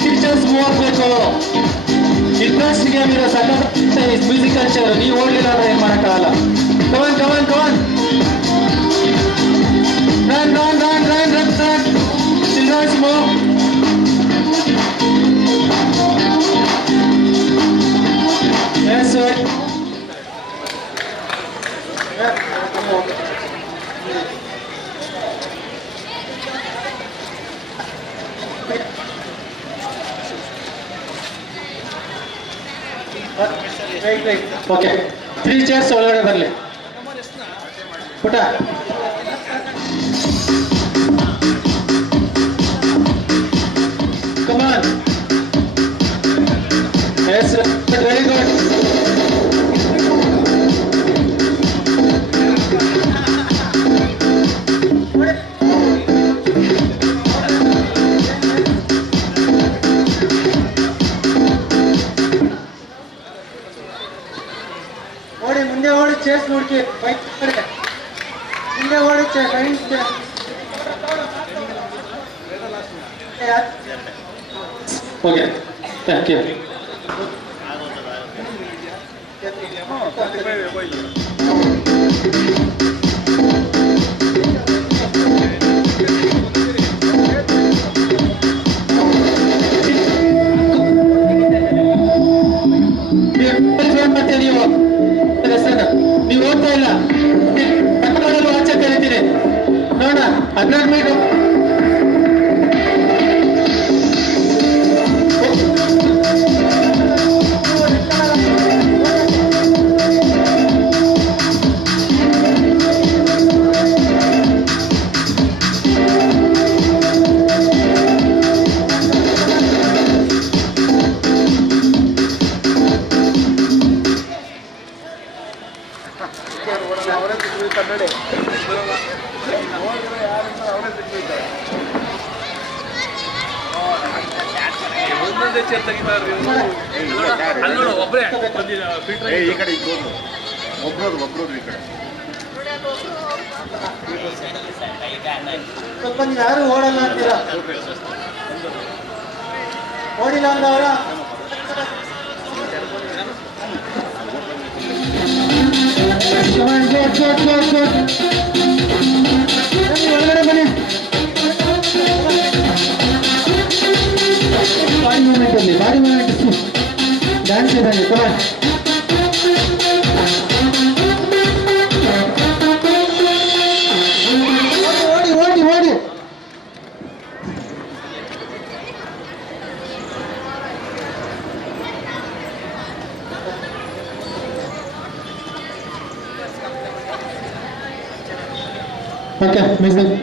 Teachers move ಆಗಬೇಕು. ಇಂಟ್ರೆಸ್ಟ್ಗೆ మీరు ಸಖತ್ ಮ್ಯೂಸಿಕಲ್ ಚೇರ್. ನೀವು ಓಡಲಿಲ್ಲ ಅಂದ್ರೆ ಏನು ಮಾಡೋಕ್ಕಾಗಲ್ಲ. Come on come on come on. Run run run run run run. Childrens move. Okay 3 chairs ಒಳಗಡೆ ಬರಲಿ ಪುಟ. Come on. Yes, very good. ಓಡಿ ಮುಂದೆ ಓಡಿ ಚೇಸ್ ನೋಡ್ಕಿ ಬೈಕ್ ಕಡೆ ಮುಂದೆ ಓಡಿ ಸೈನ್ಸ್ ಓಕೆ ಥ್ಯಾಂಕ್ ಯು. ನೀವು ಓದ್ತಾ ಇಲ್ಲ ಆಚೆ ಕರಿತೀನಿ ನೋಡ 12 ಮೀಟರ್ ಸ್ವಲ್ಪ ಯಾರು ಓಡಲ್ಲ ಅಂತೀರಾ? ಓಡಿಲ್ಲ ಅಂದವರ ಒಳಗಡೆ ಬನ್ನಿ. ಬಾಡಿ ಮೂವ್ಮೆಂಟ್ ಅಲ್ಲಿ ಬಾಡಿ ಮೂವ್ಮೆಂಟ್ ಡ್ಯಾನ್ಸ್ ಇದ್ದಾನೆ. ಓಡಿ ಓಡಿ ಓಡಿ. Okay music.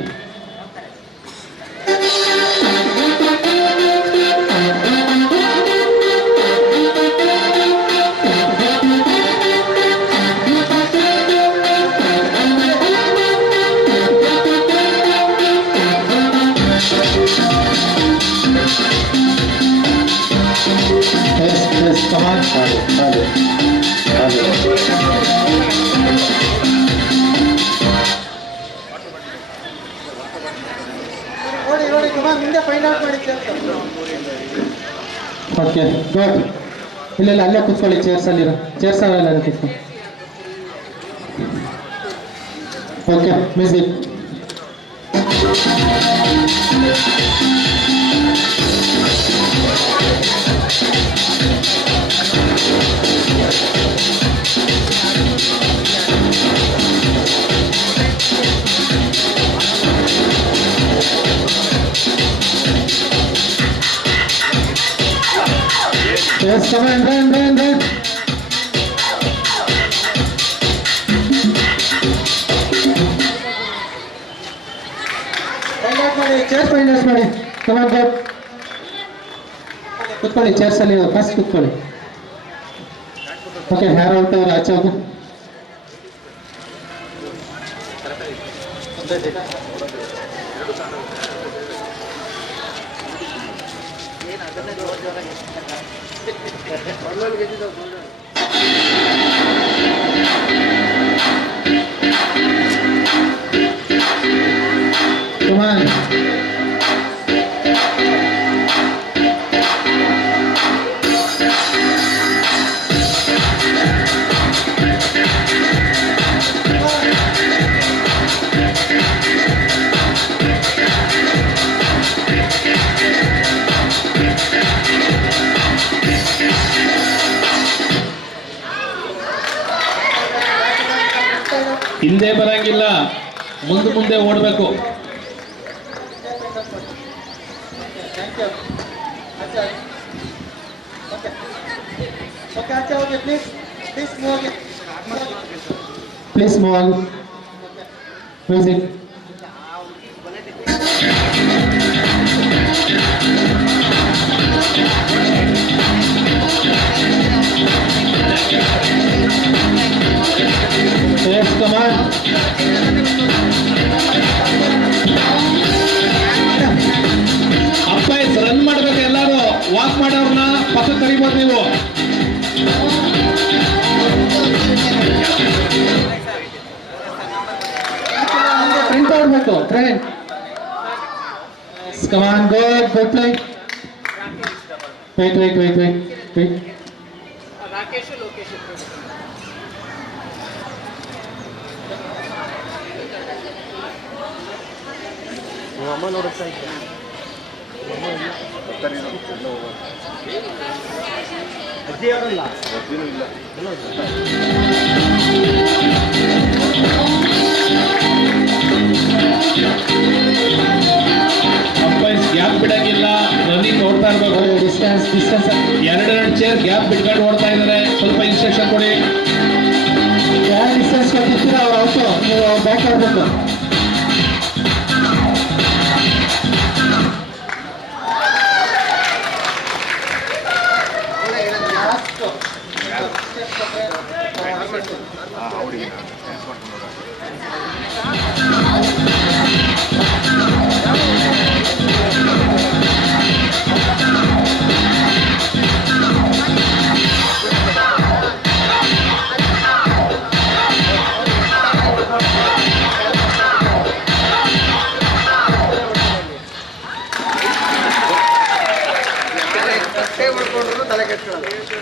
Yes, come on. ಓಡಿ ಓಡಿ ಕುಮಾರ್ ಮುಂದೆ ಫೈಂಡ್ ಔಟ್ ಮಾಡಿ ಓಕೆ ಗುಡ್. ಇಲ್ಲ ಅಲ್ಲೇ ಕೂತ್ಕೊಳ್ಳಿ ಚೇರ್ಸ್ ಅಲ್ಲಿರೋ ಚೇರ್ಸ್ ಅವೆಲ್ಲ ಕೂತ್ಕೊಳ್ಳಿ. Okay music. Yes, come on, run. Find out ಮಾಡಿ ಚೇರ್ಸ್ ಫೈಂಡ್ ಔಟ್ ಮಾಡಿ. Come on, go. ಕೂತ್ಕೊಳ್ಳಿ ಚೇರ್ಸ್ ಅಲ್ಲಿ ಫಸ್ಟ್ ಕೂತ್ಕೊಳ್ಳಿ. ಓಕೆ ಹ್ಯಾರ್ ಔಟ್ ಅವ್ರು ಆಚೆ ಹೋಗು. Come on. ಹಿಂದೆ ಬರಂಗಿಲ್ಲ, ಮುಂದೆ ಓಡಬೇಕು. ಓಕೆ ಆಚೆ ಹೋಗಿ please. Please move on. Music. Yes, come on. Umpires run ಮಾಡ್ಬೇಕು, ಎಲ್ಲರೂ ವಾಕ್ ಮಾಡೋರ್ನ ಪಕ್ಕ ಕರಿಬೋದು ನೀವು. Print out, train. Come on, good play. Wait. Rakesh Lokesh ಅಮ್ಮ ನೋಡುತ್ತಾ ಇದ್ದೆ. ಅಜ್ಜಿ ಯಾರಲ್ಲ? ಅಜ್ಜಿನೂ ಇಲ್ಲ. ಅಂಪೈರ್ಸ್ ಗ್ಯಾಪ್ ಬಿಡಂಗಿಲ್ಲ, ರನ್ನಿಂಗ್ ನೋಡ್ತಾ ಇರ್ಬೇಕು. ಡಿಸ್ಟೆನ್ಸ್ 2 ಚೇರ್ ಗ್ಯಾಪ್ ಬಿಟ್ಕೊಂಡು ಓಡ್ತಾ ಇದ್ದಾರೆ, ಸ್ವಲ್ಪ ಇನ್ಸ್ಟ್ರಕ್ಷನ್ ಕೊಡಿ. ಯಾರು ಡಿಸ್ಟೆನ್ಸ್ ಕೊಟ್ಟಿರ್ತೀರ ಅವ್ರು ಔಟು, ನೀವು ಬ್ಯಾಕ್ ಆಡ್ಬೇಕು.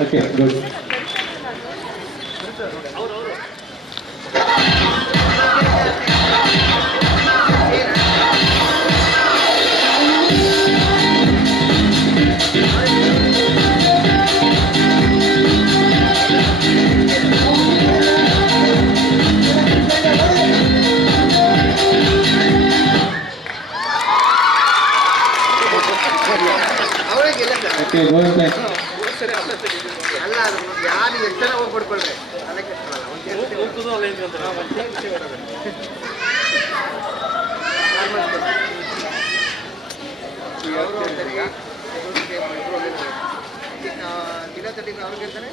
Okay, good. Okay, go ahead. ಅಲ್ಲ ಯಾರು ಎಷ್ಟು ಜನ ಹೋಗಿ ಪಡ್ಕೊಳ್ರಿ ತಲೆ ದಿನ ಅವ್ರಿಗೆ ಇರ್ತಾನೆ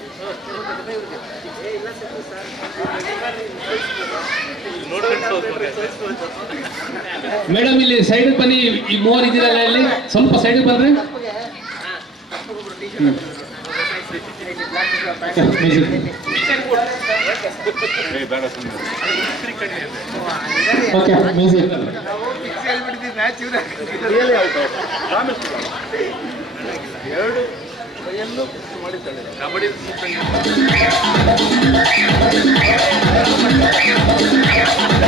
ಮೇಡಮ್ ಇಲ್ಲಿ ಸೈಡ್ ಬನ್ನಿ, ಈ ಮೂವರು ಇದ್ದೀರಲ್ಲ ಇಲ್ಲಿ, ಸ್ವಲ್ಪ ಸೈಡ್ ಬಂದ್ರೆ. Okay, music. ಎರಡು ಕೈಯನ್ನು ಮಾಡಿದ್ದಾಳೆ ಕಬಡ್ಡಿ.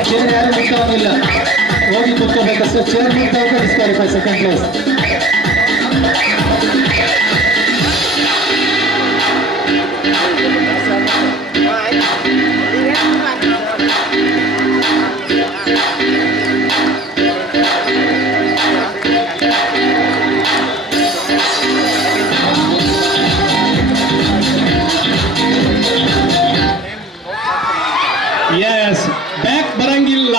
ಚೇರ್ ಯಾರು ಮುಟ್ಟೋಗಿಲ್ಲ, ಹೋಗಿ ಕೂತ್ಕೋಬೇಕಷ್ಟೇ. ಚೇರ್ ಮುಟ್ಟೋಕೆ disqualify, second place. Yes, back ಬರಂಗಿಲ್ಲ.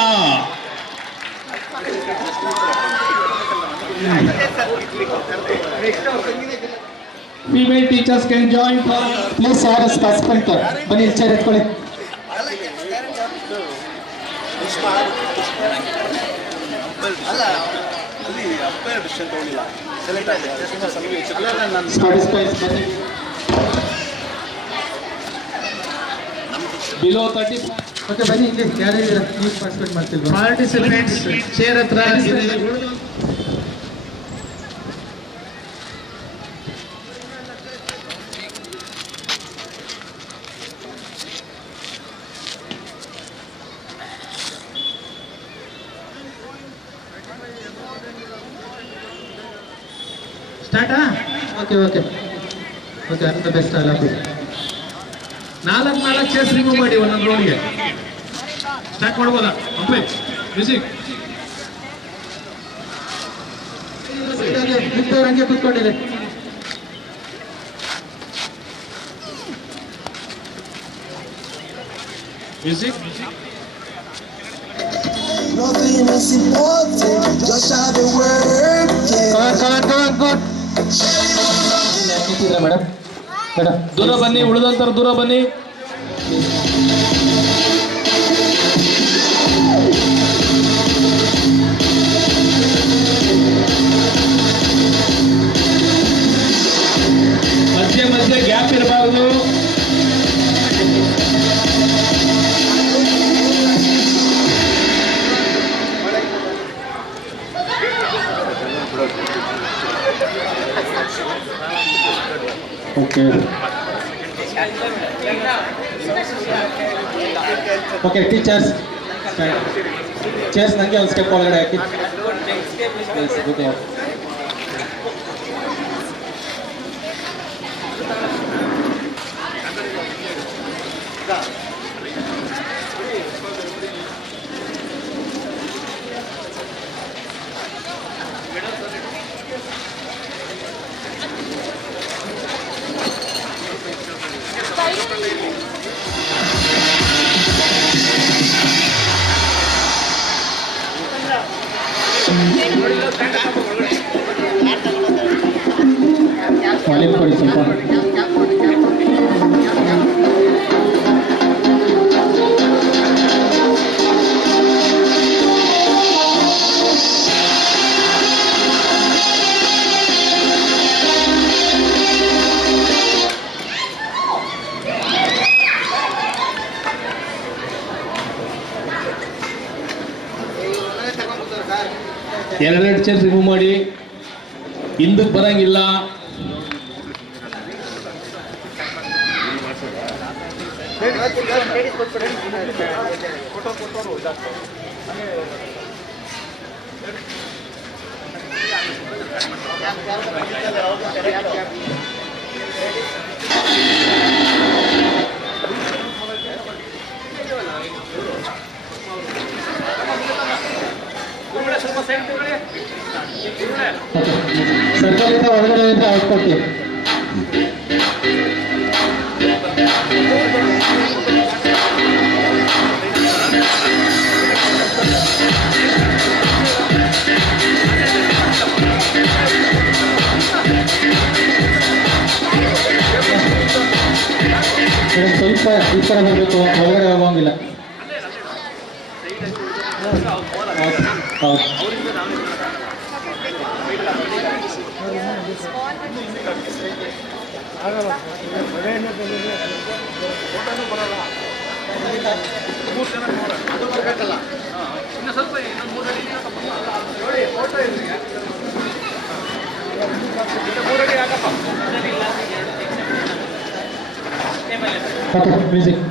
Female teachers can join. Please ಯಾರು ಪಾರ್ಟಿಸಿಪೆಂಟ್ ಬನ್ನಿ, ಚೇರ್ ಎತ್ಕೊಳ್ಳಿ. ಅಲ್ಲ ಅಲ್ಲಿ ಅಂಪೈರ್ ಡಿಸಿಷನ್ ತಗೊಂಡಿಲ್ಲ, ಸೆಲೆಕ್ಟ್ ಆಗಿದೆ. ಪಾರ್ಟಿಸಿಪೆಂಟ್ಸ್ ಬನ್ನಿ. ಬಿಲೋ 30. ಓಕೆ ಬನ್ನಿ, ಇಲ್ಲಿ ಯಾರಿದ್ದೀರಾ ನೀವು ಪಾರ್ಟಿಸಿಪೇಟ್ ಮಾಡ್ತಿಲ್ವಾ? ಪಾರ್ಟಿಸಿಪೆಂಟ್ಸ್ ಚೇರ್ ಹತ್ರ ಸ್ಟಾರ್ಟಾ? Okay okay okay, all the best. All of you. 4 chairs remove ಮಾಡಿ ಒಂದೊಂದು ರೋಡ್ಗೆ. ಸ್ಟಾರ್ಟ್ ಮಾಡ್ಬೋದಾ? Umpire music. ಹಂಗೆ ಕೂತ್ಕೊಂಡಿದೆ. Music Nothing is important, just how the word. Madam ದೂರ ಬನ್ನಿ, ಉಳಿದಂತರ ದೂರ ಬನ್ನಿ. ಮಧ್ಯೆ ಮಧ್ಯೆ ಗ್ಯಾಪ್ ಇರಬಾರ್ದು. ಓಕೆ ಓಕೆ ಟೀಚರ್ಸ್ ಚೇರ್ಸ್ ನನಗೆ ಒಂದು ಸ್ಟೆಪ್ ಒಳಗಡೆ ಹಾಕಿ. ವಾಲ್ಯೂಮ್ ಕೊಡಿ ಸ್ವಲ್ಪ. ಎರಡೆರಡು ಚೇರ್ ರಿಮೂವ್ ಮಾಡಿ, ಹಿಂದಕ್ಕೆ ಬರಂಗಿಲ್ಲ. ಸರ್ಕಲಿಂದ ಹೊರಗಡೆ ಅಂತ ಔಟ್ಕೊಡ್ತೀವಿ. ಸ್ವಲ್ಪ ಈ ಥರ ಬರಬೇಕು, ಹೊರಗಡೆ ಹೋಗೋಂಗಿಲ್ಲ. ಹೌದು ಓಕೆ ಮ್ಯೂಸಿಕ್.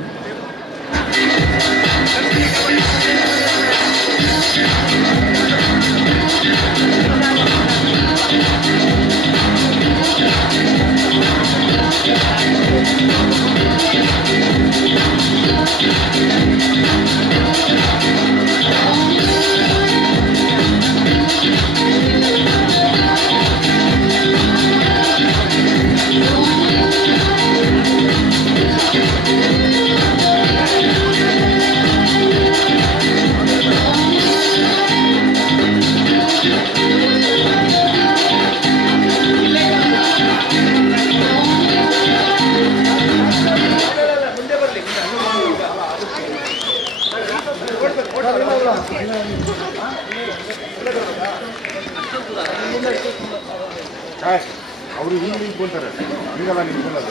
ಅವರು ಹಿಂಗೆ ನಿಂತ್ಕೊಂತಾರೆ, ಹಿಂಗೆಲ್ಲ ನಿಂತ್ಕೊಳ್ಳೋದು.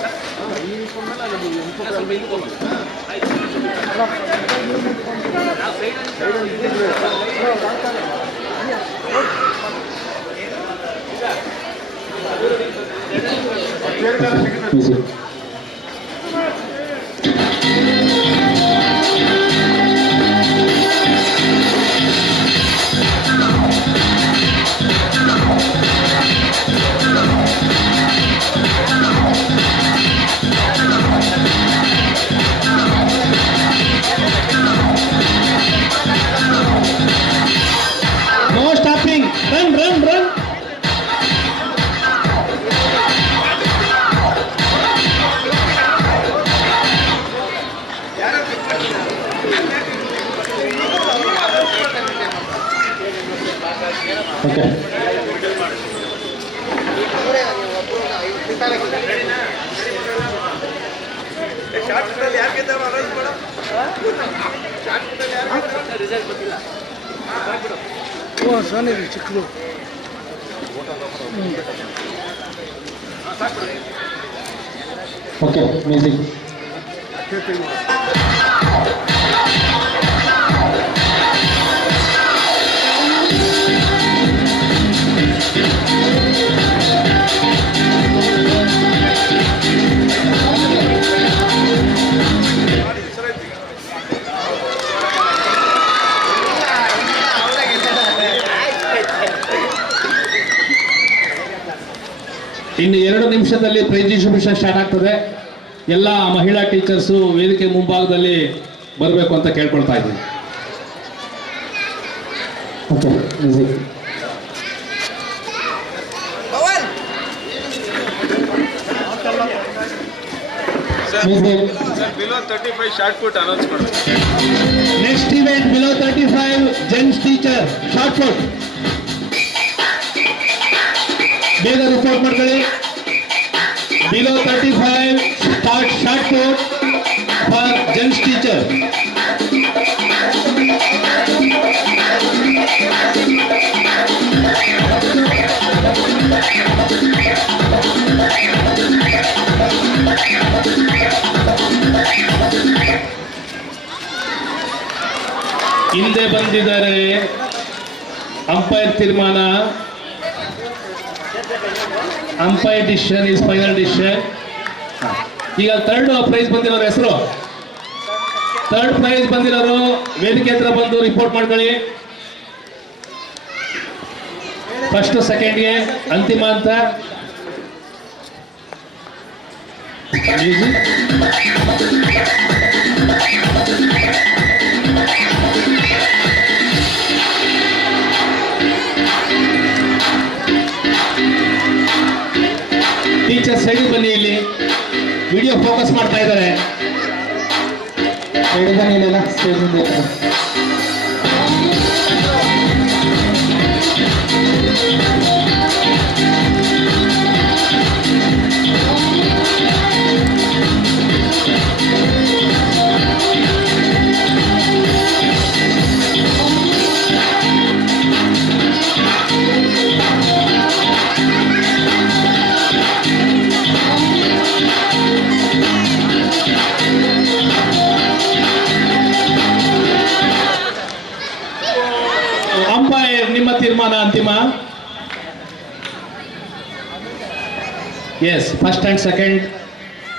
ಈ ನಿಂತ್ಕೊಂಡ್ಮೇಲೆ ಅದು ಸೈಡಲ್ಲಿ No stopping. Run, run, run. Okay ಚಿಕ್ಕದು ಓಕೆ ಮ್ಯೂಸಿಕ್ ಇನ್ನು 2 ನಿಮಿಷದಲ್ಲಿ ಪ್ರೈಸ್ ಡಿಸ್ಟ್ರಿಬ್ಯೂಷನ್ ಸ್ಟಾರ್ಟ್ ಆಗ್ತದೆ. ಎಲ್ಲ ಮಹಿಳಾ ಟೀಚರ್ಸು ವೇದಿಕೆ ಮುಂಭಾಗದಲ್ಲಿ ಬರಬೇಕು ಅಂತ ಕೇಳ್ಕೊಳ್ತಾ ಇದ್ದೀನಿ. Okay music below 35 shot put announce ಮಾಡಿ. Next event below 35 gents teacher shot put ಬೇಗ ರಿಪೋರ್ಟ್ ಮಾಡ್ಕೊಳ್ಳಿ. Below 35 shot put for gents teacher. ಹಿಂದೆ ಬಂದಿದ್ದಾರೆ. ಅಂಪೈರ್ ತೀರ್ಮಾನ, umpire decision is final decision. ಈಗ ಥರ್ಡ್ ಪ್ರೈಸ್ ಬಂದಿರೋರು ಹೆಸರು, ಥರ್ಡ್ ಪ್ರೈಸ್ ಬಂದಿರೋರು ವೇದಿಕೆ ಹತ್ರ ಬಂದು ರಿಪೋರ್ಟ್ ಮಾಡ್ಕೊಳ್ಳಿ. ಫಸ್ಟ್ ಸೆಕೆಂಡ್ಗೆ ಅಂತಿಮ ಅಂತ. ಟೀಚರ್ ಸೈಡ್ ಬನ್ನಿ, ಇಲ್ಲಿ ವಿಡಿಯೋ ಫೋಕಸ್ ಮಾಡ್ತಾ ಇದ್ದಾರೆ. ಸೈಡ್ ಬನ್ನಿ, ಇಲ್ಲ ಸ್ಟೇಜ್ ಮುಂದೆ. ಅಂಪೈರ್, ನಿಮ್ಮ ತೀರ್ಮಾನ ಅಂತಿಮ. Yes, first and second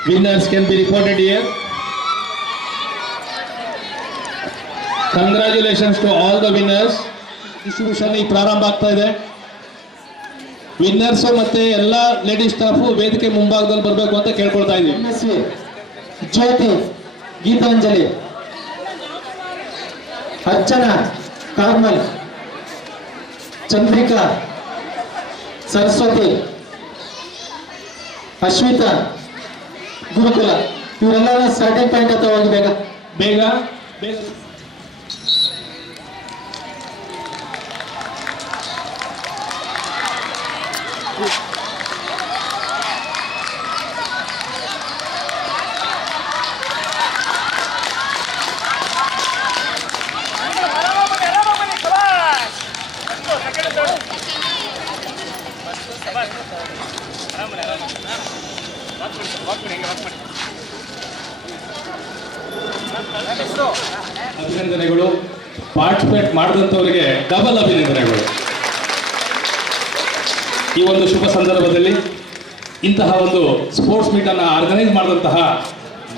winners can be reported here. Congratulations to all the winners. Distribution ಈಗ ಪ್ರಾರಂಭ ಆಗ್ತಾ ಇದೆ. ವಿನ್ನರ್ಸು ಮತ್ತೆ ಎಲ್ಲ ಲೇಡೀಸ್ ಸ್ಟಾಫು ವೇದಿಕೆ ಮುಂಭಾಗದಲ್ಲಿ ಬರಬೇಕು ಅಂತ ಕೇಳ್ಕೊಳ್ತಾ ಇದ್ದೀವಿ. ಜ್ಯೋತಿ, ಗೀತಾಂಜಲಿ, ಅರ್ಚನಾ, ಕಾರ್ಮಲ್, ಚಂದ್ರಿಕಾ, ಸರಸ್ವತಿ, ಅಶ್ವಿತಾ, ಗುರುಕುಲ, ಇವರೆಲ್ಲ ಸ್ಟಾರ್ಟಿಂಗ್ ಪಾಯಿಂಟ್ ಹತ್ರ ಹೋಗಿ ಬೇಗ ಬೇಗ ಬೇಗ. ಅಭಿನಂದನೆಗಳು. ಪಾರ್ಟಿಸಿಪೇಟ್ ಮಾಡಿದಂಥವರಿಗೆ ಡಬಲ್ ಅಭಿನಂದನೆಗಳು. ಈ ಒಂದು ಶುಭ ಸಂದರ್ಭದಲ್ಲಿ ಇಂತಹ ಒಂದು ಸ್ಪೋರ್ಟ್ಸ್ ಮೀಟನ್ನು ಆರ್ಗನೈಸ್ ಮಾಡಿದಂತಹ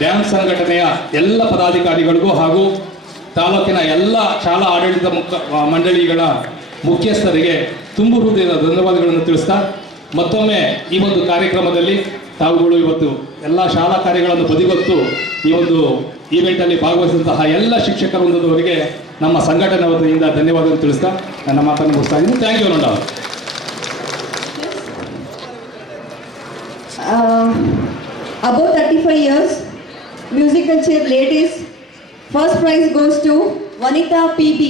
ಡ್ಯಾನ್ಸ್ ಸಂಘಟನೆಯ ಎಲ್ಲ ಪದಾಧಿಕಾರಿಗಳಿಗೂ ಹಾಗೂ ತಾಲೂಕಿನ ಎಲ್ಲ ಶಾಲಾ ಆಡಳಿತ ಮಂಡಳಿಗಳ ಮುಖ್ಯಸ್ಥರಿಗೆ ತುಂಬು ಹೃದಯದ ಧನ್ಯವಾದಗಳನ್ನು ತಿಳಿಸ್ತಾ, ಮತ್ತೊಮ್ಮೆ ಈ ಒಂದು ಕಾರ್ಯಕ್ರಮದಲ್ಲಿ ತಾವುಗಳು ಇವತ್ತು ಎಲ್ಲ ಶಾಲಾ ಕಾರ್ಯಗಳನ್ನು ಬದಿಗೊತ್ತು ಈ ಒಂದು ಈವೆಂಟಲ್ಲಿ ಭಾಗವಹಿಸಿದಂತಹ ಎಲ್ಲ ಶಿಕ್ಷಕ ವೃಂದದವರಿಗೆ ನಮ್ಮ ಸಂಘಟನೆ ವತಿಯಿಂದ ಧನ್ಯವಾದಗಳನ್ನು ತಿಳಿಸ್ತಾ ನನ್ನ ಮಾತನ್ನು ಮುಗಿಸ್ತಾ ಇದ್ದೀನಿ. ಥ್ಯಾಂಕ್ ಯು ನೋಡ. Above 35 years, musical chair ladies, first prize goes to Vanita PB.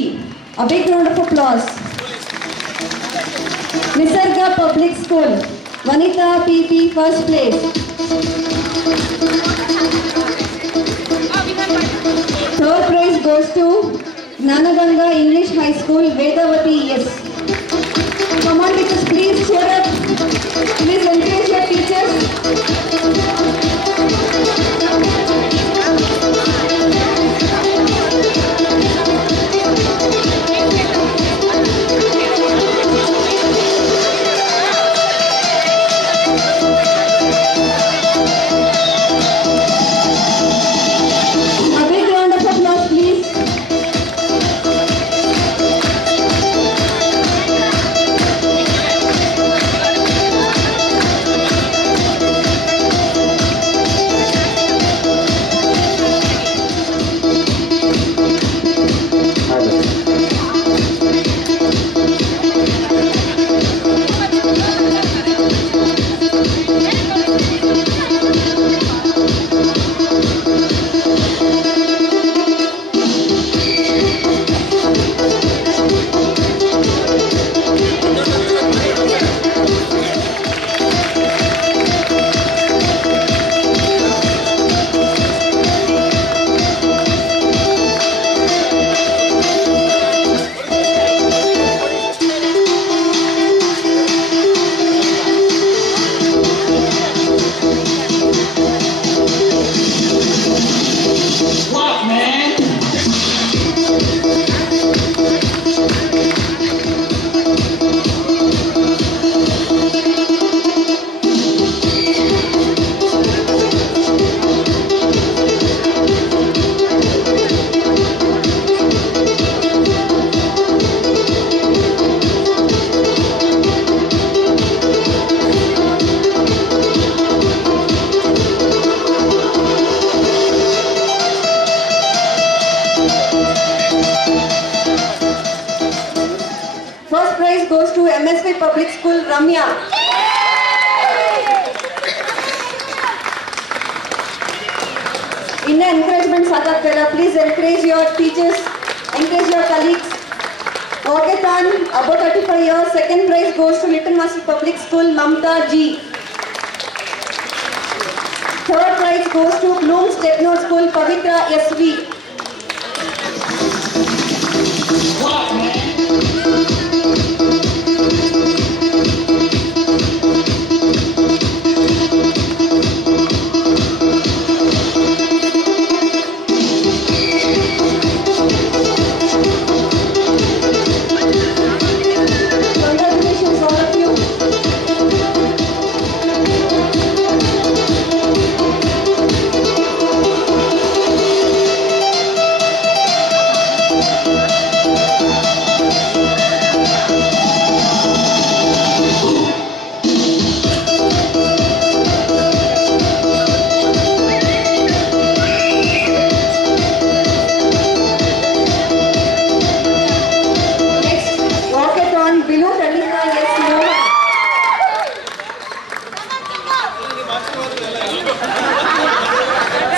A big round of applause. Nisarga Public School, Vanita PP first place. Third prize goes to Gnanaganga English High School, Vedavati S. Come on teachers, please cheer up. Please encourage your teachers. MSV Public School, Ramya. In encouragement, Sadakara, please encourage your teachers, encourage your colleagues. Walkathon, about 35 years. Second prize goes to Little Master Public School, Mamta G. Third prize goes to Bloom's Techno School, Pavitra SV.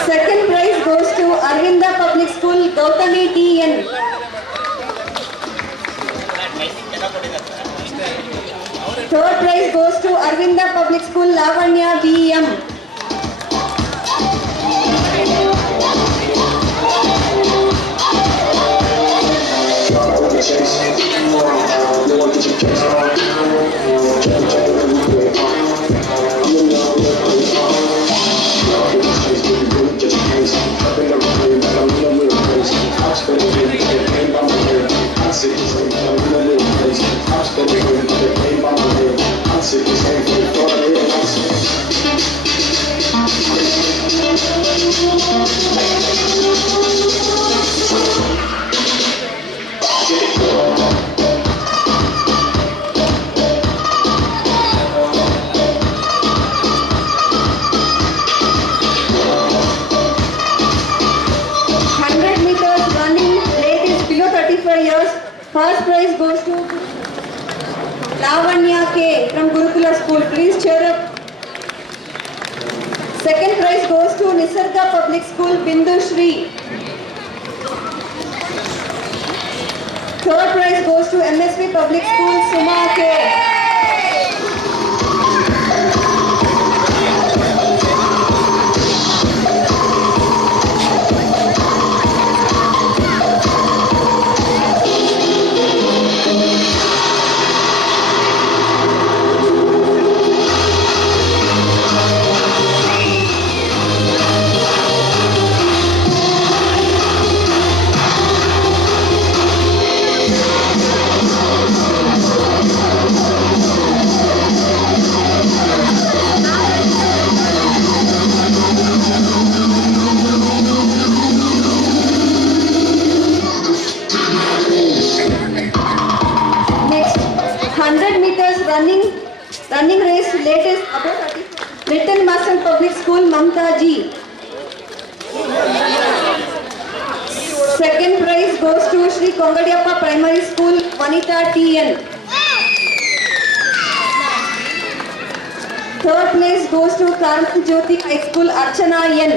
Second prize goes to Arvinda Public School, Gautami TN. Third prize goes to Arvinda Public School, Lavanya BM. First prize goes to Lavanya K from Gurukula School. Please cheer up. Second prize goes to Nisarga Public School, Bindu Shri. Third prize goes to MSP Public School, Suma K. Running race latest Little Master Public School, Mamta Ji. Second prize goes to Sri Kongadiappa Primary School, Vanita TN. Third place goes to Karman Jyoti High School, Archana N.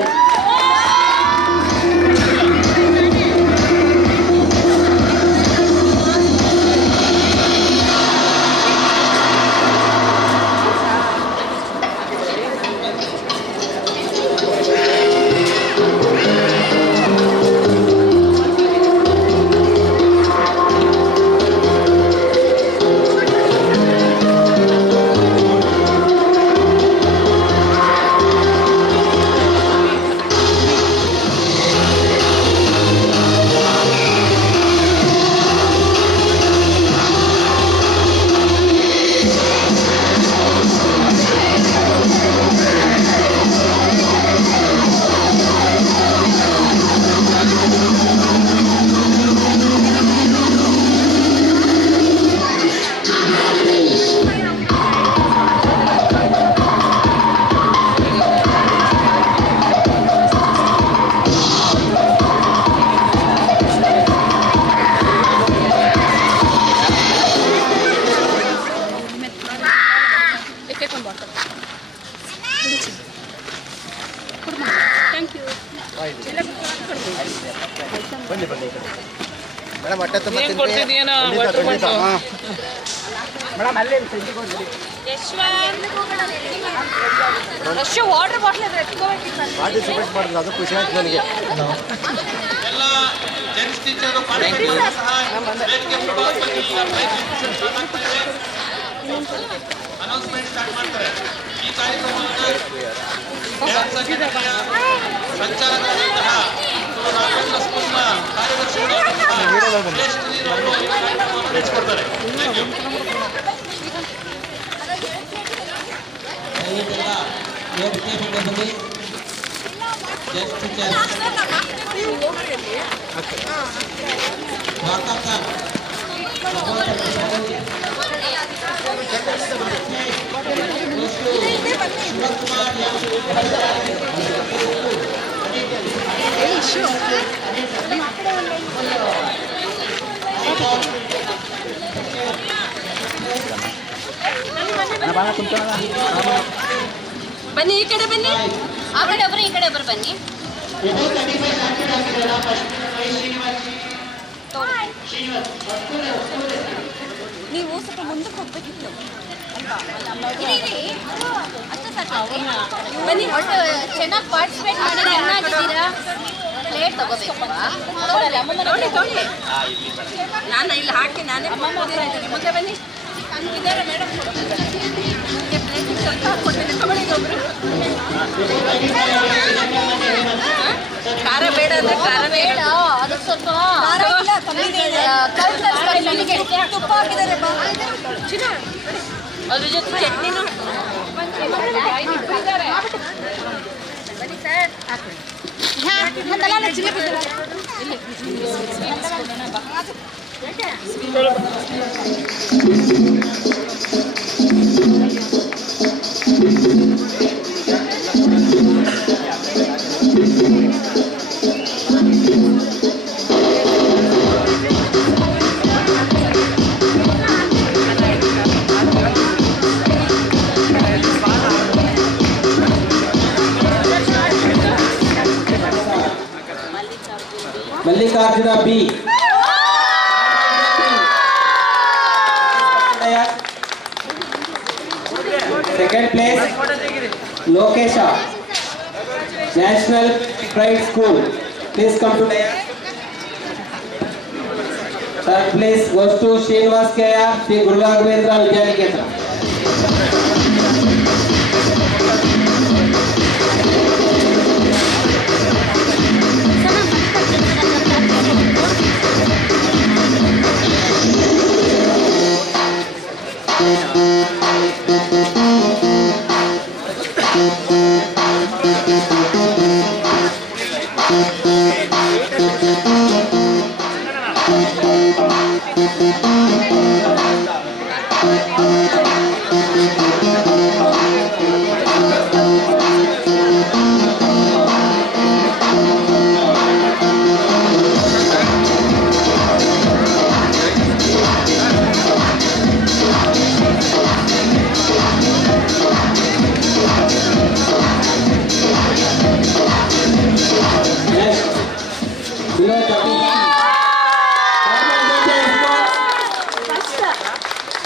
Water bottle participate ಮಾಡಿದ್ರೆ ಅದು ಖುಷಿ ಆಯ್ತು ನನಗೆ. ಎಲ್ಲ gents teacher announcement start ಮಾಡ್ತಾರೆ. ಈ ಕಾರ್ಯಕ್ರಮವನ್ನು ಸಂಚಾಲಕರಾದಂತಹ ರಾಘವೇಂದ್ರ ಸ್ಕೂಲ್ನ ಕಾರ್ಯದರ್ಶಿಗಳು ನಡೆಸಿಕೊಡ್ತಾರೆ. ಬನ್ನಿ, ಈ ಕಡೆ ಬನ್ನಿ, ಆ ಕಡೆ ಒಬ್ರು ಈ ಕಡೆ ಒಬ್ರು ಬನ್ನಿ. ನೀವು ಸ್ವಲ್ಪ ಮುಂದಕ್ಕೆ ಹೋಗ್ಬೇಕಿತ್ತು. ಬನ್ನಿ, ಒಟ್ಟು ಚೆನ್ನಾಗಿ ಪಾರ್ಟಿಸಿಪೇಟ್ ಮಾಡಿದ್ರೆ ಏನಾಗಿದ್ದೀರಾ? ಪ್ಲೇಟ್ ತಗೋಬೇಕು. ನಾನು ಇಲ್ಲಿ ಹಾಕಿ ನಾನೇ ಮುಂದೆ ಬನ್ನಿ. ಇದ್ದಾರೆ ಮೇಡಮ್, ಪ್ಲೇಟಿಗೆ ಸ್ವಲ್ಪ ಹಾಕ್ಕೊಡ್ತೀನಿ. ತಗೊಳ್ಳಿ ಒಬ್ರು. ಖಾರ ಬೇಡ ಅಂದ್ರೆ ಖಾರ ಬೇಡ, ಅದಕ್ಕೆ ಸ್ವಲ್ಪ ತುಪ್ಪ ಹಾಕಿದ್ದಾರೆ. ಅದ್ರ ಜೊತೆ ಚಟ್ನಿನೂ ಬನ್ನಿ sir. Mallikarjuna B. Second place, Lokesha, National Pride School. Please come to the. Third place goes to Srinivas Kaya, Sri Guru Raghavendra Vidyaniketra.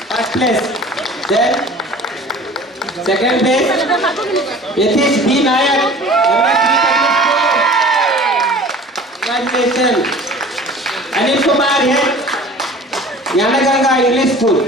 First place. Then second place, Yatish B. Nayak, congratulations. Anil Kumar here, Yanaganga English School.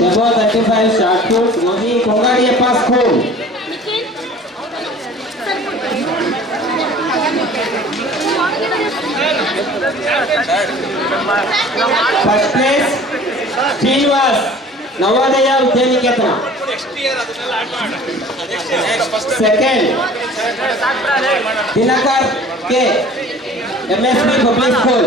Above 35 short put, Moni Kongadiyappa School. First place, Srinivas, Navodaya Vidyaniketra. Second, Dinakar K, MSP Public School.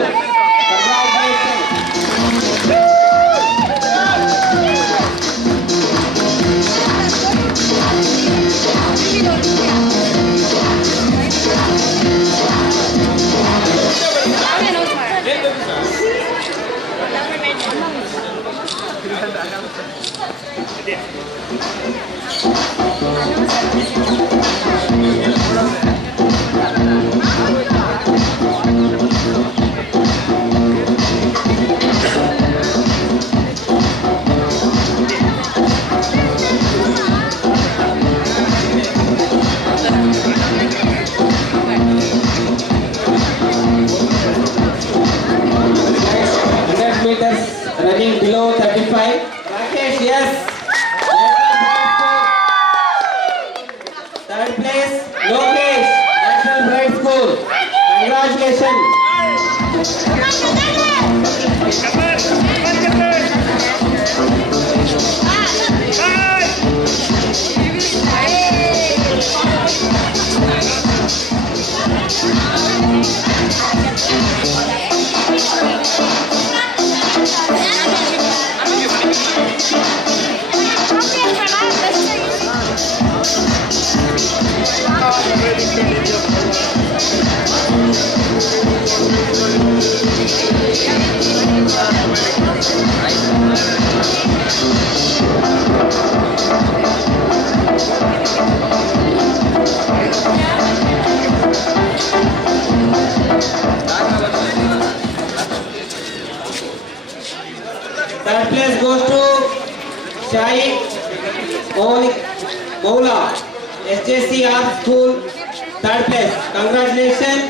Running below 35. Rakesh, yes. Third place, Lokesh, National Pride School. Congratulations. Third place goes to Shai Moula, SJCR School. Third place. Congratulations.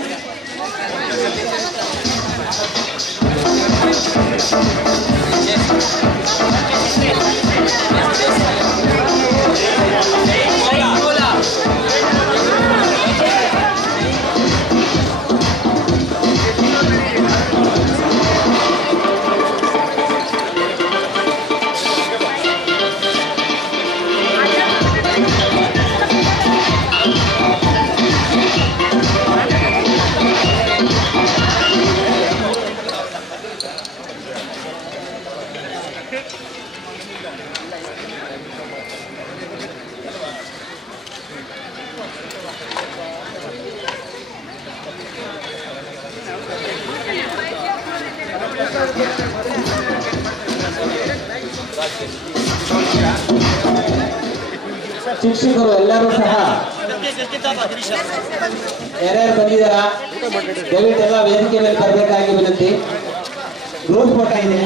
ಶಿಕ್ಷಕರು ಎಲ್ಲರೂ ಸಹ ಯಾರ್ಯಾರು ಬಂದಿದ್ದಾರಾ ದಯವಿಟ್ಟು ಎಲ್ಲ ವೇದಿಕೆ ಮೇಲೆ ಬರಬೇಕಾಗಿ ವಿನಂತಿ. Group photo ಇದೆ.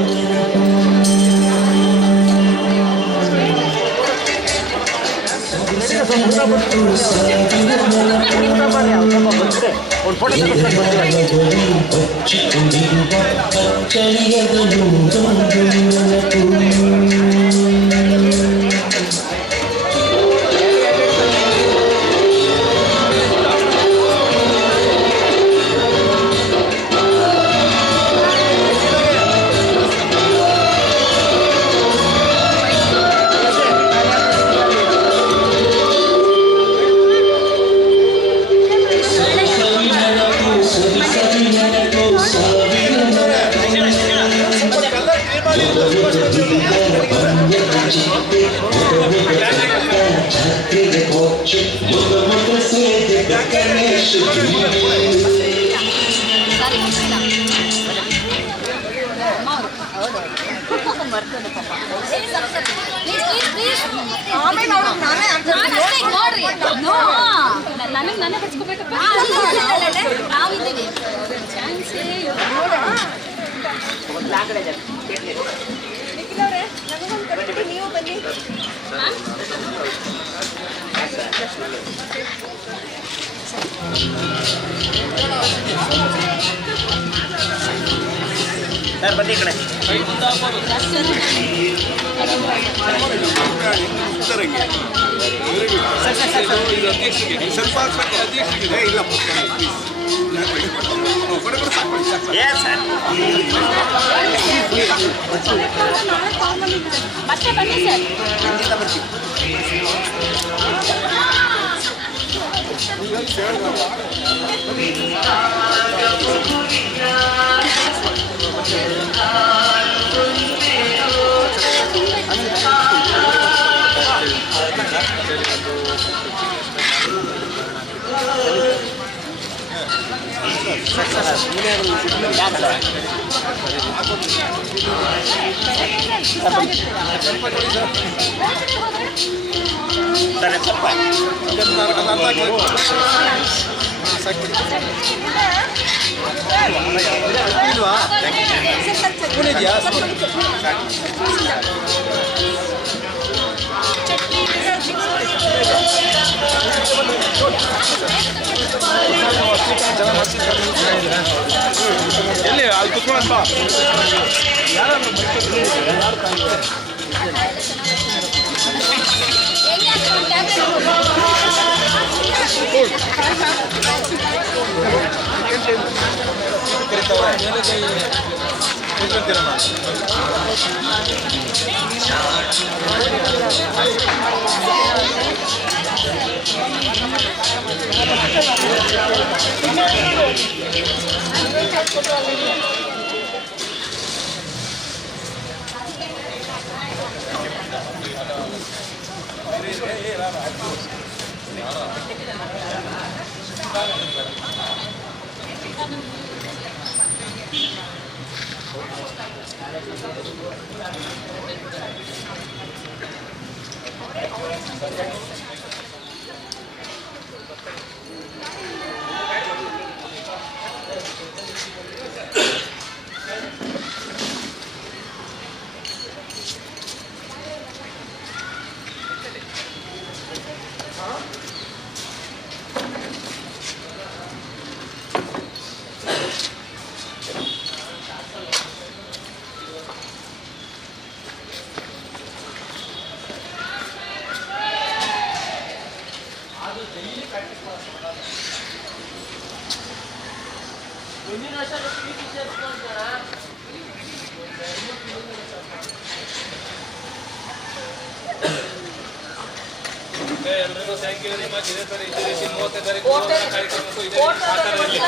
ನನಗೆ ಹಚ್ಕೋಬೇಕಪ್ಪ ನಾವಿದ್ದೀವಿ ನೀವು ಬನ್ನಿ. ಸರ್ ಬನ್ನಿ ಈ ಕಡೆ. ಮತ್ತೆ ಬನ್ನಿ ಸರ್. ಎಲ್ಲಿ ಅಲ್ಲಿ ಕುತ್ಕೊಳ್ಳೋಣ ಎಲ್ಲರಿಗೂ ಥ್ಯಾಂಕ್ ಯು ವೆರಿ ಮಚ್. ಇದೇ ಥರ ಇದೇ ರೀತಿ 30 ತಾರೀಕು ಕಾರ್ಯಕ್ರಮಕ್ಕೂ ಇದೇ ರೀತಿ ಸಹಕಾರದಲ್ಲಿ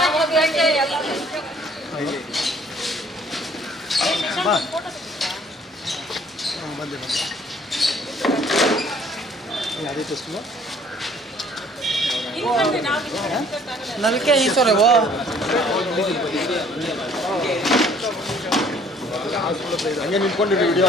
ನಲ್ಕೆ ಈ ಸೊರೆ वो ಹಂಗೆ ನಿಂತ್ಕೊಂಡಿರಿ ವಿಡಿಯೋ